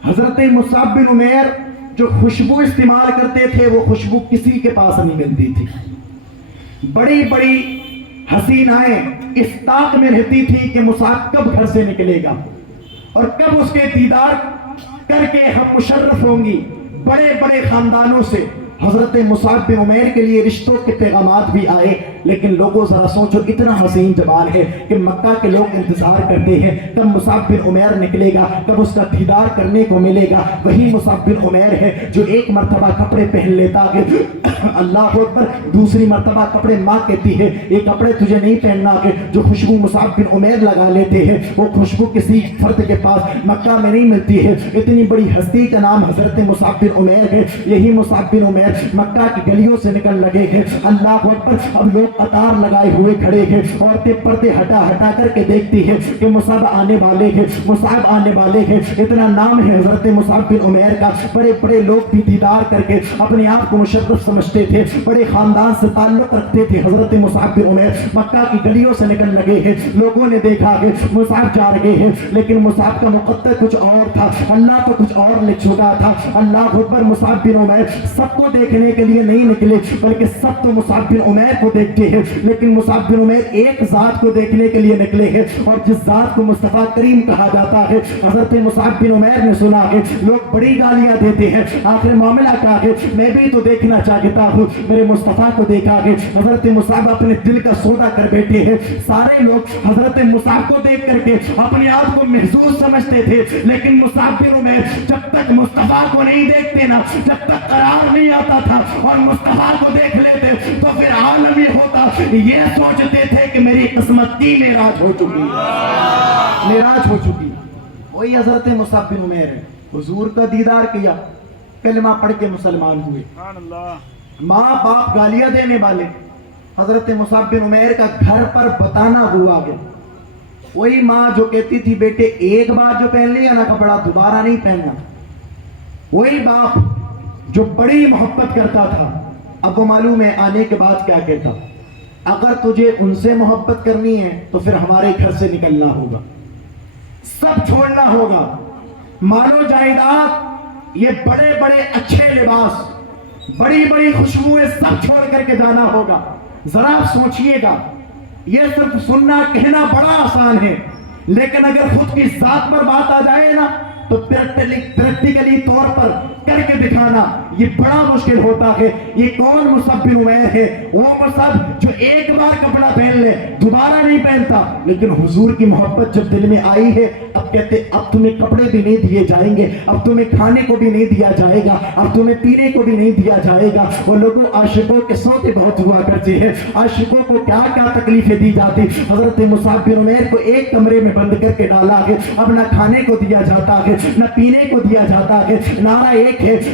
حضرت مصعب بن عمیر جو خوشبو استعمال کرتے تھے وہ خوشبو کسی کے پاس نہیں ملتی تھی. بڑی بڑی حسینائیں اس طاق میں رہتی تھی کہ مصعب کب گھر سے نکلے گا اور کب اس کے دیدار کر کے ہم مشرف ہوں گی. بڑے بڑے خاندانوں سے حضرت مصعب بن عمیر کے لیے رشتوں کے پیغامات بھی آئے, لیکن لوگوں ذرا سوچو اتنا حسین جوان ہے کہ مکہ کے لوگ انتظار کرتے ہیں کب مصعب بن عمیر نکلے گا, کب اس کا دیدار کرنے کو ملے گا. وہی مصعب بن عمیر ہے جو ایک مرتبہ کپڑے پہن لیتا ہے, اللہ اکبر, دوسری مرتبہ کپڑے ماں کہتی ہے یہ کپڑے تجھے نہیں پہننا, کہ جو خوشبو مصعب بن عمیر لگا لیتے ہیں وہ خوشبو کسی فرد کے پاس مکہ میں نہیں ملتی ہے. اتنی بڑی ہستی کا نام حضرت مصعب بن عمیر ہے. یہی مصعب بن عمیر مکہ کی گلیوں سے نکل لگے ہیں, اللہ اکبر. اب لوگ قطار لگائے ہوئے کھڑے ہیں, عورتیں پردے ہٹا ہٹا کر کے دیکھتی ہیں کہ مصعب آنے والے ہیں, مصعب آنے والے ہیں. اتنا نام ہے حضرت مصعب بن عمیر کا, بڑے بڑے لوگ بھی دیدار کر کے اپنے آپ کو مشرف سمجھتے تھے, بڑے خاندان سے تعلق رکھتے تھے. حضرت مصعب بن عمیر مکہ کی گلیوں سے نکل لگے ہیں, لوگوں نے دیکھا کہ مصعب جا رہے ہیں, لیکن مصعب کا مقدر کچھ اور تھا, اللہ کو کچھ اور لکھ چکا تھا. اللہ اکبر. مصعب بن عمیر سب کو دیکھنے کے لیے نہیں نکلے, بلکہ سب تو مصعب بن عمیر کو دیکھتے ہیں, لیکن مصعب بن عمیر ایک ذات کو دیکھنے کے لیے نکلے ہیں, اور جس ذات کو مصطفیٰ کریم کہا جاتا ہے. حضرت مصعب بن عمیر نے سنا کہ لوگ بڑی گالیاں دیتے ہیں, آخر معاملہ کیا ہے, میں بھی تو دیکھنا چاہتا ہوں, میرے مصطفیٰ کو دیکھا کہ حضرت مصعب اپنے دل کا سودا کر بیٹھے ہیں. سارے لوگ حضرت مصعب کو دیکھ کر کے اپنے آپ کو محظوظ سمجھتے تھے, لیکن مصعب بن عمیر جب تک مصطفیٰ کو نہیں دیکھتے نا, جب تک قرار نہیں آتا تھا اور مصطفیٰ کو دیکھ لیتے تو پھر عالم یہ ہوتا, یہ سوچتے تھے کہ میری قسمت کی معراج ہو چکی, معراج ہو چکی. وہی حضرت مصعب بن عمیر ہے, حضور کا دیدار کیا, کلمہ پڑھ کے مسلمان ہوئے. ماں باپ گالیاں دینے والے, حضرت مصعب بن عمیر کا گھر پر بتانا ہوا گیا. وہی ماں جو کہتی تھی بیٹے ایک بار جو پہن لیا نا کپڑا دوبارہ نہیں پہننا. وہی باپ جو بڑی محبت کرتا تھا, اب وہ معلوم ہے آنے کے بعد کیا کہتا, اگر تجھے ان سے محبت کرنی ہے تو پھر ہمارے گھر سے نکلنا ہوگا, سب چھوڑنا ہوگا, مال و جائیداد, یہ بڑے بڑے اچھے لباس, بڑی بڑی خوشبوئیں سب چھوڑ کر کے جانا ہوگا. ذرا آپ سوچئے گا, یہ صرف سننا کہنا بڑا آسان ہے, لیکن اگر خود کی ذات پر بات آ جائے نا تو پریکٹیکلی طور پر کر کے دکھانا یہ بڑا مشکل ہوتا ہے. یہ کون مصعب بن عمیر ہے؟ وہ مصعب جو ایک بار کپڑا پہن لے دوبارہ نہیں پہنتا, لیکن حضور کی محبت جب دل میں آئی ہے اب کہتے اب تمہیں کپڑے بھی نہیں دیے جائیں گے, اب تمہیں کھانے کو بھی نہیں دیا جائے گا, اب تمہیں پینے کو بھی نہیں دیا جائے گا. وہ لوگوں عاشقوں کے سوتے بہت ہوا کرتے ہیں, عاشقوں کو کیا کیا تکلیفیں دی جاتی. حضرت مصعب بن عمیر کو ایک کمرے میں بند کر کے ڈالا ہے, اب نہ کھانے کو دیا جاتا ہے نہ پینے کو دیا جاتا ہے. نعرہ ایک ہے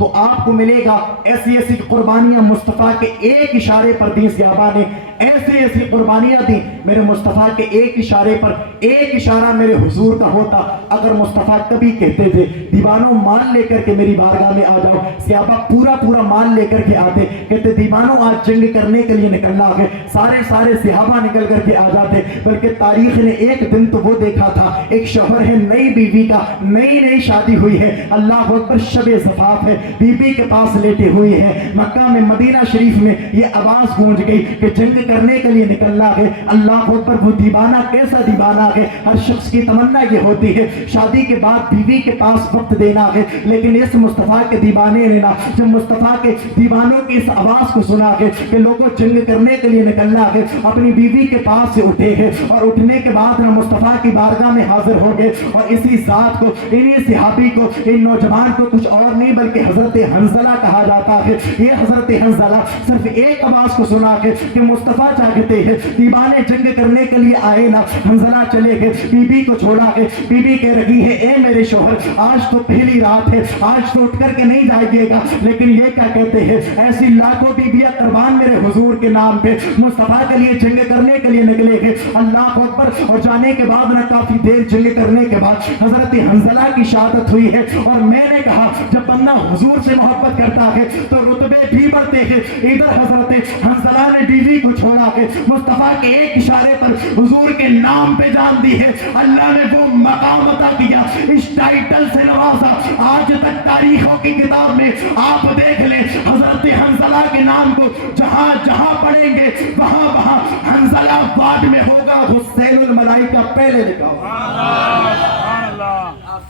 تو آپ کو ملے گا ایسی ایسی قربانیاں مصطفیٰ کے ایک اشارے پر دی صحابہ نے، ایسی ایسی قربانیاں دی میرے مصطفیٰ کے ایک اشارے پر۔ ایک اشارہ میرے حضور کا ہوتا، اگر مصطفیٰ کبھی کہتے تھے دیوانوں مال لے کر کے میری بارگاہ میں آ جاؤ، صحابہ پورا پورا مال لے کر کے آتے، کہتے دیوانوں آج جنگ کرنے کے لیے نکلنا ہے، سارے صحابہ نکل کر کے آ جاتے۔ بلکہ تاریخ نے ایک دن تو وہ دیکھا تھا، ایک شوہر ہے نئی بیوی کا، نئی شادی ہوئی ہے، اللہ اکبر، شب زفاف ہے، بیوی کے پاس لیٹے ہوئے ہیں، مکہ میں مدینہ شریف میں یہ آواز گونج گئی کہ جنگ کرنے کے لیے نکلنا ہے۔ اللہ اکبر، وہ دیوانہ کیسا دیوانہ ہے، ہر شخص کی تمنا یہ ہوتی ہے شادی کے بعد بیوی کے پاس وقت دینا ہے، لیکن اس مصطفیٰ کے دیوانے نے نا، جب مصطفیٰ کے دیوانوں کی اس آواز کو سنا ہے کہ لوگوں جنگ کرنے کے لیے نکلنا ہے، اپنی بیوی کے پاس سے اٹھے ہیں اور اٹھنے کے بعد نا مصطفیٰ کی بارگاہ میں حاضر ہو گئے، اور اسی ذات کو، انہی صحابی کو، ان نوجوان کو کچھ اور نہیں بلکہ حضرت حنظلہ کہا جاتا ہے۔ یہ حضرت حنظلہ صرف ایک آواز کو سنا ہے کہ مصطفیٰ چاہتے ہیں، دیوانے جنگ کرنے کے لیے آئے نا، حنظلہ چلے گئے، بی بی کو چھوڑا ہے، بی بی کہہ رہی ہے اے میرے شوہر آج تو پہلی رات ہے، آج تو اٹھ کر کے نہیں جائیے گا، لیکن یہ کیا کہتے ہیں، ایسی لاکھوں بیویاں قربان میرے حضور کے نام پہ مصطفیٰ کے لیے جنگ کرنے کے لیے نکلے گئے، اللہ اکبر۔ اور جانے کے بعد نہ کافی دیر جنگ کرنے کے بعد حضرت حنظلہ کی شہادت ہوئی ہے، اور میں نے کہا جب بندہ حضور سے محبت کرتا ہے تو رتبے بھی بڑھتے ہیں۔ ادھر حضرت حنظلہ نے بیوی کو چھوڑا ہے، مصطفیٰ کے ایک اشارے پر حضور کے نام پہ جان دی ہے، اللہ نے وہ مقام عطا کیا، اس ٹائٹل سے نوازا۔ آج تک تاریخوں کی کتاب میں آپ دیکھ لیں حضرت حنظلہ کے نام کو جہاں جہاں پڑھیں گے وہاں وہاں حنظلہ بعد میں ہوگا، حسین الملائکہ پہلے لکھا ہوگا۔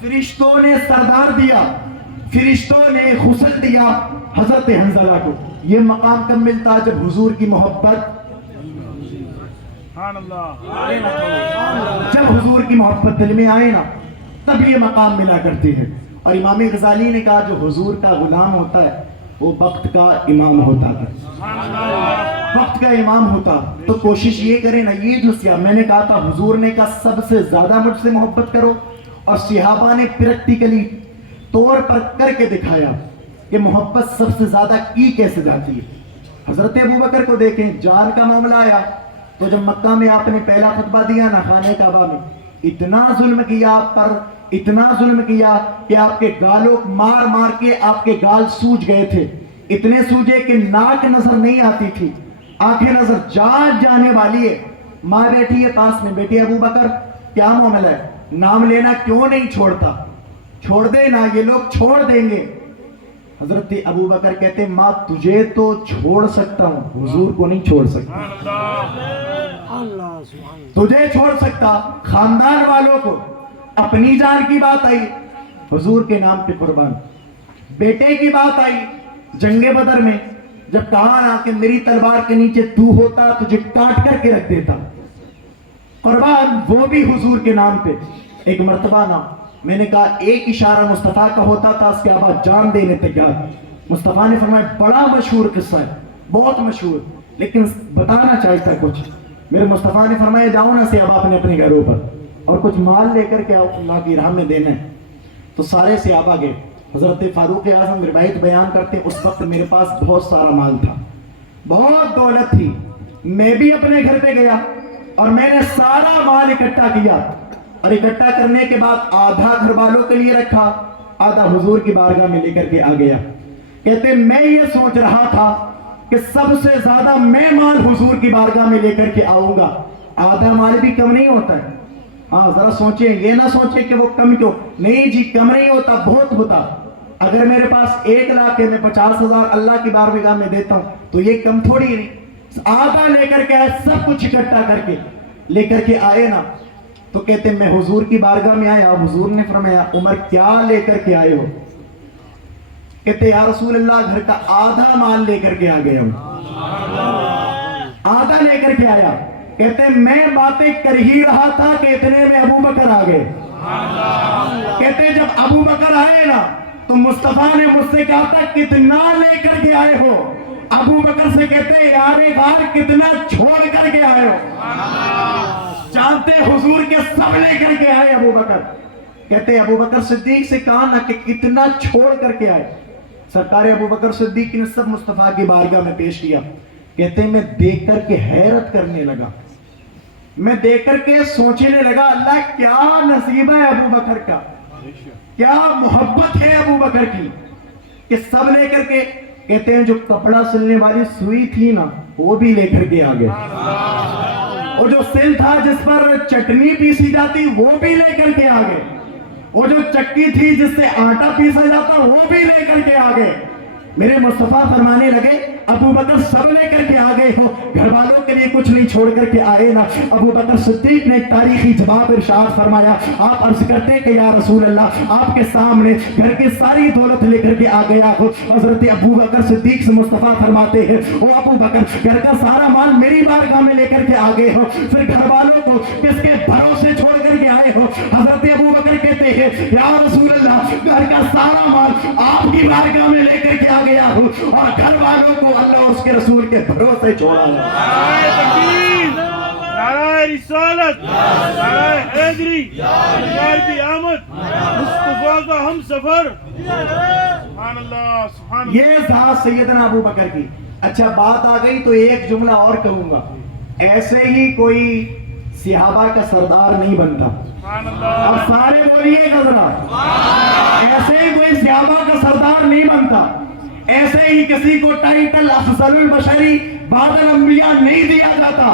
فرشتوں نے سردار دیا، فرشتوں نے غسل دیا حضرت حنظلہ کو۔ یہ مقام کب ملتا جب حضور کی محبت، جب حضور کی محبت دل میں آئے نا تب یہ مقام ملا کرتی ہے۔ اور امام غزالی نے کہا جو حضور کا غلام ہوتا ہے وہ وقت کا امام ہوتا ہے، وقت کا امام ہوتا۔ تو کوشش یہ کریں نا، یہ جو میں نے کہا تھا حضور نے کہا سب سے زیادہ مجھ سے محبت کرو، اور صحابہ نے پریکٹیکلی طور پر کر کے دکھایا کہ محبت سب سے زیادہ کی کیسے جاتی ہے۔ حضرت ابوبکر کو دیکھیں، جان کا معاملہ آیا تو جب مکہ میں آپ نے پہلا خطبہ دیا نا خانہ کعبہ میں، اتنا ظلم کیا آپ پر، اتنا ظلم کیا کہ آپ کے گالوں مار مار کے آپ کے گال سوج گئے تھے، اتنے سوجے کہ ناک نظر نہیں آتی تھی، آنکھیں نظر جانے والی ہے۔ ماں بیٹھی ہے پاس میں، بیٹی ابوبکر کیا معاملہ ہے، نام لینا کیوں نہیں چھوڑتا، چھوڑ دے نا، یہ لوگ چھوڑ دیں گے۔ حضرت ابوبکر کہتے ماں تجھے تو چھوڑ سکتا ہوں، حضور کو نہیں چھوڑ سکتا، تجھے چھوڑ سکتا، خاندان والوں کو۔ اپنی جان کی بات آئی حضور کے نام پہ قربان، بیٹے کی بات آئی جنگ بدر میں جب کہا نا کہ میری تلوار کے نیچے تو ہوتا تجھے کاٹ کر کے رکھ دیتا، قربان وہ بھی حضور کے نام پہ۔ ایک مرتبہ نا میں نے کہا ایک اشارہ مصطفیٰ کا ہوتا تھا، اس کے بعد جان دینے تیار۔ مصطفیٰ نے فرمایا بڑا مشہور قصہ ہے، بہت مشہور، لیکن بتانا چاہتا کچھ۔ میرے مصطفیٰ نے فرمایا جاؤ نا صحابہ اپنے گھروں پر اور کچھ مال لے کر کے آؤ، اللہ کی راہ میں دینا ہے۔ تو سارے صحابہ گئے، حضرت فاروق اعظم روایت بیان کرتے اس وقت میرے پاس بہت سارا مال تھا، بہت دولت تھی، میں بھی اپنے گھر پہ گیا اور میں نے سارا مال اکٹھا کیا، اور اکٹھا کرنے کے بعد آدھا گھر والوں کے لیے رکھا، آدھا حضور کی بارگاہ میں لے کر کے آ گیا۔ کہتے میں یہ سوچ رہا تھا کہ سب سے زیادہ میں مال حضور کی بارگاہ میں لے کر کے آؤں گا، آدھا مال بھی کم نہیں ہوتا ہے۔ ہاں ذرا سوچیں، یہ نہ سوچیں کہ وہ کم کیوں، نہیں جی کم نہیں ہوتا، بہت ہوتا۔ اگر میرے پاس 1 لاکھ ہے، میں 50,000 اللہ کی بارگاہ میں دیتا ہوں تو یہ کم تھوڑی نہیں، آدھا لے کر کے آئے، سب کچھ اکٹھا کر کے لے کر کے آئے نا۔ تو کہتے میں حضور کی بارگاہ میں آیا، حضور نے فرمایا عمر کیا لے کر کے آئے ہو؟ کہتے یا رسول اللہ گھر کا آدھا مال لے کر کے آ گیا ہوں، آدھا لے کر کے آیا۔ کہتے میں باتیں کر ہی رہا تھا کہ اتنے میں ابوبکر آ گئے۔ کہتے جب ابوبکر آئے نا تو مصطفیٰ نے مجھ سے کہا تھا کتنا لے کر کے آئے ہو؟ ابوبکر سے کہتے یار غار کتنا چھوڑ کر کے آئے ہو؟ جانتے حضور کے سب لے کر کے آئے ابوبکر۔ کہتے ابوبکر صدیق سے کہا نا کہ کتنا چھوڑ کر کے آئے؟ سرکار ابو بکر صدیق نے سب مصطفیٰ کی بارگاہ میں پیش کیا. کہتے ہیں میں دیکھ کر کے حیرت کرنے لگا, میں دیکھ کر کے سوچنے لگا اللہ کیا نصیب ہے ابو بکر کا, کیا محبت ہے ابو بکر کی, کہ سب لے کر کے. کہتے ہیں جو کپڑا سلنے والی سوئی تھی نا وہ بھی لے کر کے آگے, اور جو سل تھا جس پر چٹنی پیسی جاتی وہ بھی لے کر کے آگے, وہ جو چکی تھی جس سے آٹا پیسا جاتا وہ بھی لے کر کے آگے. میرے مصطفیٰ فرمانے لگے ابو بکر سب لے کر کے آگے ہو, گھر والوں کے لیے کچھ نہیں چھوڑ کر کے آئے نا. ابو بکر صدیق نے ایک تاریخی جواب ارشاد فرمایا. آپ عرض کرتے کہ یا رسول اللہ آپ کے سامنے گھر کی ساری دولت لے کر کے آ گیا ہو. حضرت ابو بکر صدیق سے مصطفیٰ فرماتے ہیں او ابو بکر گھر کا سارا مال میری بارگاہ میں لے کر کے آ گئے ہو, پھر گھر والوں کو کس کے بھروسے چھوڑ کر کے آئے ہو. حضرت ابو بکر کہتے ہیں یا رسول اللہ گھر کا سارا مال آپ کی بارگاہ میں لے کر کے آ گیا ہوں اور گھر والوں کو اللہ اور اس کے رسول کے بھروسے چھوڑا ہوں. نعرہ رسالت, نعرہ حیدری, سرکار کی آمد, مصطفیٰ کا ہم سفر. سبحان اللہ, سبحان اللہ. یہ تھا سیدنا ابو بکر کی. اچھا بات آ گئی تو ایک جملہ اور کہوں گا, ایسے ہی کوئی صحابہ کا سردار نہیں بنتا. سبحان اللہ. اب سارے بولیے حضرات, ایسے ہی کوئی صحابہ کا سردار نہیں بنتا, ایسے ہی کسی کو ٹائٹل افضل البشری بعد الانبیاء نہیں دیا جاتا.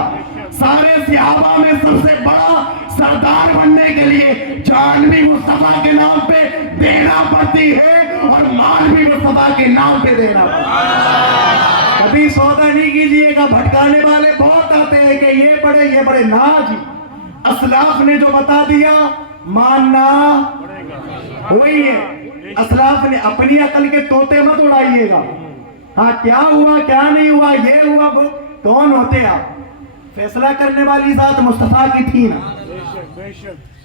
سارے صحابہ میں سب سے بڑا سردار بننے کے لیے جان بھی مصطفیٰ کے نام پہ دینا پڑتی ہے اور مال بھی مصطفیٰ کے نام پہ دینا پڑتا ہے. کبھی سودا نہیں کیجئے گا, بھٹکانے والے بہت آتے ہیں کہ یہ پڑھے نا جی, اسلاف نے جو بتا دیا ماننا وہی ہے. اسلاف نے اپنی عقل کے طوطے مت اڑائیے گا. ہاں کیا ہوا کیا نہیں ہوا یہ ہوا, کون ہوتے آپ؟ فیصلہ کرنے والی ذات مصطفیٰ کی تھی نا.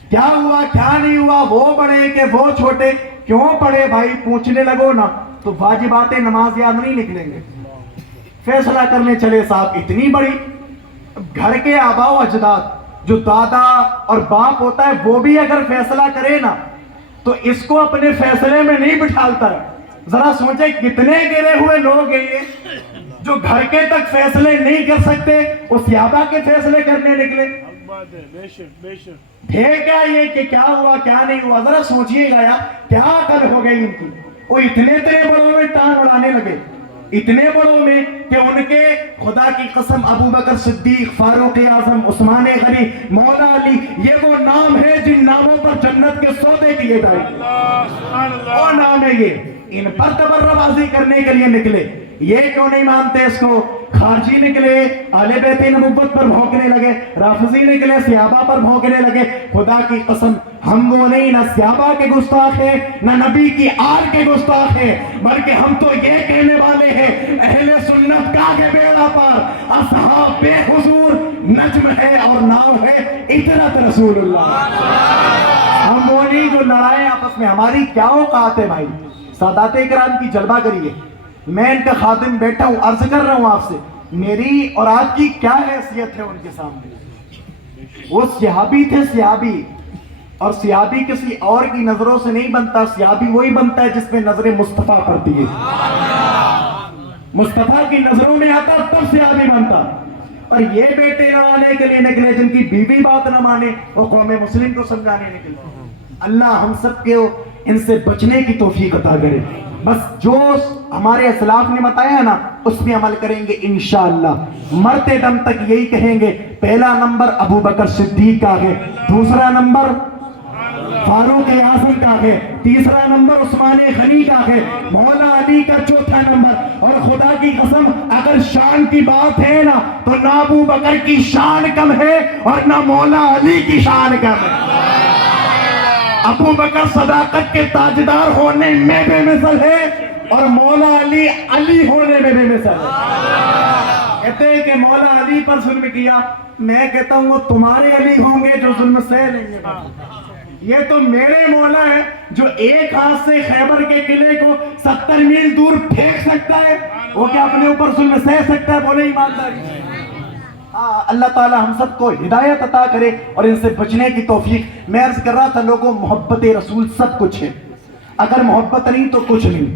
کیا ہوا کیا نہیں ہوا, وہ بڑے کہ وہ چھوٹے, کیوں پڑھے بھائی پوچھنے لگو نا تو واجبات نماز یاد نہیں نکلیں گے. فیصلہ کرنے چلے صاحب اتنی بڑی, گھر کے آبا و اجداد جو دادا اور باپ ہوتا ہے وہ بھی اگر فیصلہ کرے نا تو اس کو اپنے فیصلے میں نہیں بٹھالتا ہے. ذرا سوچے کتنے گرے ہوئے لوگ ہیں یہ جو گھر کے تک فیصلے نہیں کر سکتے, اس صحابہ کے فیصلے کرنے نکلے. ہے کیا یہ کہ کیا ہوا کیا نہیں ہوا, ذرا سوچئے گا یار کیا عقل ہو گئی ان کی. وہ اتنے بڑوں میں ٹانگ اڑانے لگے, اتنے بڑوں میں کہ ان کے خدا کی قسم ابو بکر صدیق, فاروق اعظم, عثمان غنی, مولا علی, یہ وہ نام ہے جن ناموں پر جنت کے سودے کیے جائیں. وہ نام ہے یہ, ان پر تبرہ بازی کرنے کے لیے نکلے. یہ کیوں نہیں مانتے اس کو, خارجی نکلے اہل بیت نبوت پر بھونکنے لگے, رافضی نکلے صحابہ پر بھونکنے لگے. خدا کی قسم ہم وہ نہیں, نہ صحابہ کے گستاخ ہیں نہ نبی کی آل کے گستاخ ہیں, بلکہ ہم تو یہ کہنے والے ہیں اہل سنت کا کے بیڑا پر اصحاب حضور نجم ہے اور نام ہے اطرت رسول اللہ. ہم وہ نہیں جو لڑائیں آپس میں, ہماری کیا اوقات ہے بھائی. سادات کرام کی جلوہ کریے, میں ان کا خادم بیٹھا ہوں, عرض کر رہا ہوں آپ سے میری اور آپ کی کیا حیثیت ہے ان کے سامنے. وہ صحابی تھے, صحابی, اور صحابی کسی اور کی نظروں سے نہیں بنتا, صحابی وہی بنتا ہے جس میں نظر مصطفیٰ پڑتی ہے. مصطفیٰ کی نظروں میں آتا تب صحابی بنتا. اور یہ بیٹے نوانے کے لیے نکلے جن کی بیوی بات نہ مانے, وہ قوم مسلم کو سمجھانے نکلے. اللہ ہم سب کے ان سے بچنے کی توفیق عطا کرے. بس جو ہمارے اسلاف نے بتایا نا اس پہ عمل کریں گے انشاءاللہ. مرتے دم تک یہی کہیں گے, پہلا نمبر ابو بکر صدیق کا ہے, دوسرا نمبر فاروق اعظم کا ہے, تیسرا نمبر عثمان غنی کا ہے, مولا علی کا چوتھا نمبر. اور خدا کی قسم اگر شان کی بات ہے نا تو نہ ابو بکر کی شان کم ہے اور نہ مولا علی کی شان کم ہے. ابو بکر صداقت کے تاجدار ہونے میں بے مثل ہے اور مولا علی علی ہونے میں بے مثل ہے. کہتے ہیں کہ مولا علی پر ظلم کیا, میں کہتا ہوں وہ تمہارے علی ہوں گے جو ظلم سہ لیں گے. یہ تو میرے مولا ہے جو ایک ہاتھ سے خیبر کے قلعے کو 70 میل دور پھینک سکتا ہے, وہ کیا اپنے اوپر ظلم سہ سکتا ہے؟ بولے ایمانداری. اللہ تعالی ہم سب کو ہدایت عطا کرے اور ان سے بچنے کی توفیق. میں عرض کر رہا تھا لوگوں, محبت رسول سب کچھ ہے, اگر محبت نہیں تو کچھ نہیں.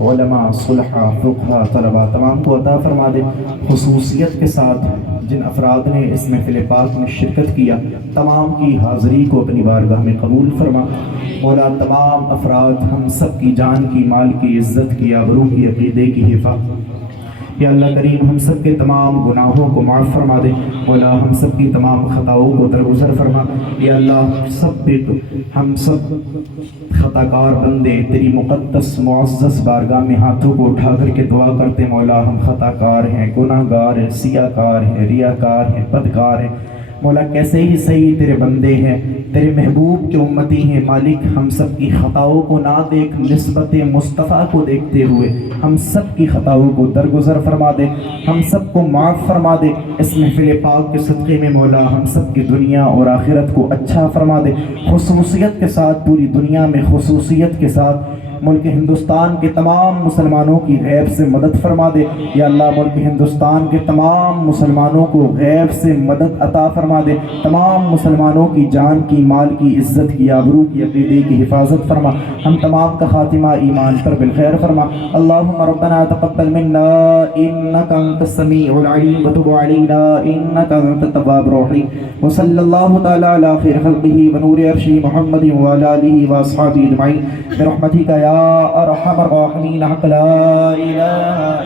علماء، صلحاء، فقہاء، طلباء تمام کو عطا فرما دے۔ خصوصیت کے ساتھ جن افراد نے اس محفل پاک میں شرکت کیا، تمام کی حاضری کو اپنی بارگاہ میں قبول فرما۔ مولا تمام افراد ہم سب کی جان کی، مال کی، عزت کی، آبرو کی، عقیدے کی حفاظت، یا اللہ کریم ہم سب کے تمام گناہوں کو معاف فرما دے۔ مولا ہم سب کی تمام خطاؤں کو درگزر فرما۔ یا اللہ ہم سب خطا کار بندے تیری مقدس معزز بارگاہ میں ہاتھوں کو اٹھا کر کے دعا کرتے، مولا ہم خطا کار ہیں، گناہ گار ہیں، سیاہ کار ہیں، ریاکار ہیں، بدکار ہیں۔ مولا کیسے ہی صحیح تیرے بندے ہیں، تیرے محبوب کے امتی ہیں۔ مالک ہم سب کی خطاؤں کو نہ دیکھ، نسبت مصطفیٰ کو دیکھتے ہوئے ہم سب کی خطاؤں کو درگزر فرما دے، ہم سب کو معاف فرما دے۔ اس محفل پاک کے صدقے میں مولا ہم سب کی دنیا اور آخرت کو اچھا فرما دے۔ خصوصیت کے ساتھ پوری دنیا میں، خصوصیت کے ساتھ ملک ہندوستان کے تمام مسلمانوں کی غیب سے مدد فرما دے۔ یا اللہ ملک ہندوستان کے تمام مسلمانوں کو غیب سے مدد عطا فرما دے۔ تمام مسلمانوں کی جان کی، مال کی، عزت کی، آبرو کی، عقیدے کی حفاظت فرما۔ ہم تمام کا خاتمہ ایمان پر بالخیر فرما۔ اللہم ربنا تقبل منا انک انت السمیع العلیم وتب علینا انک انت التواب الرحیم۔ وصلی اللہ تعالی علی خیر خلقہ ونور عرشہ محمد وعلی آلہ واصحابہ اجمعین برحمتک یا ارحم الراحمین حق لا الہ الا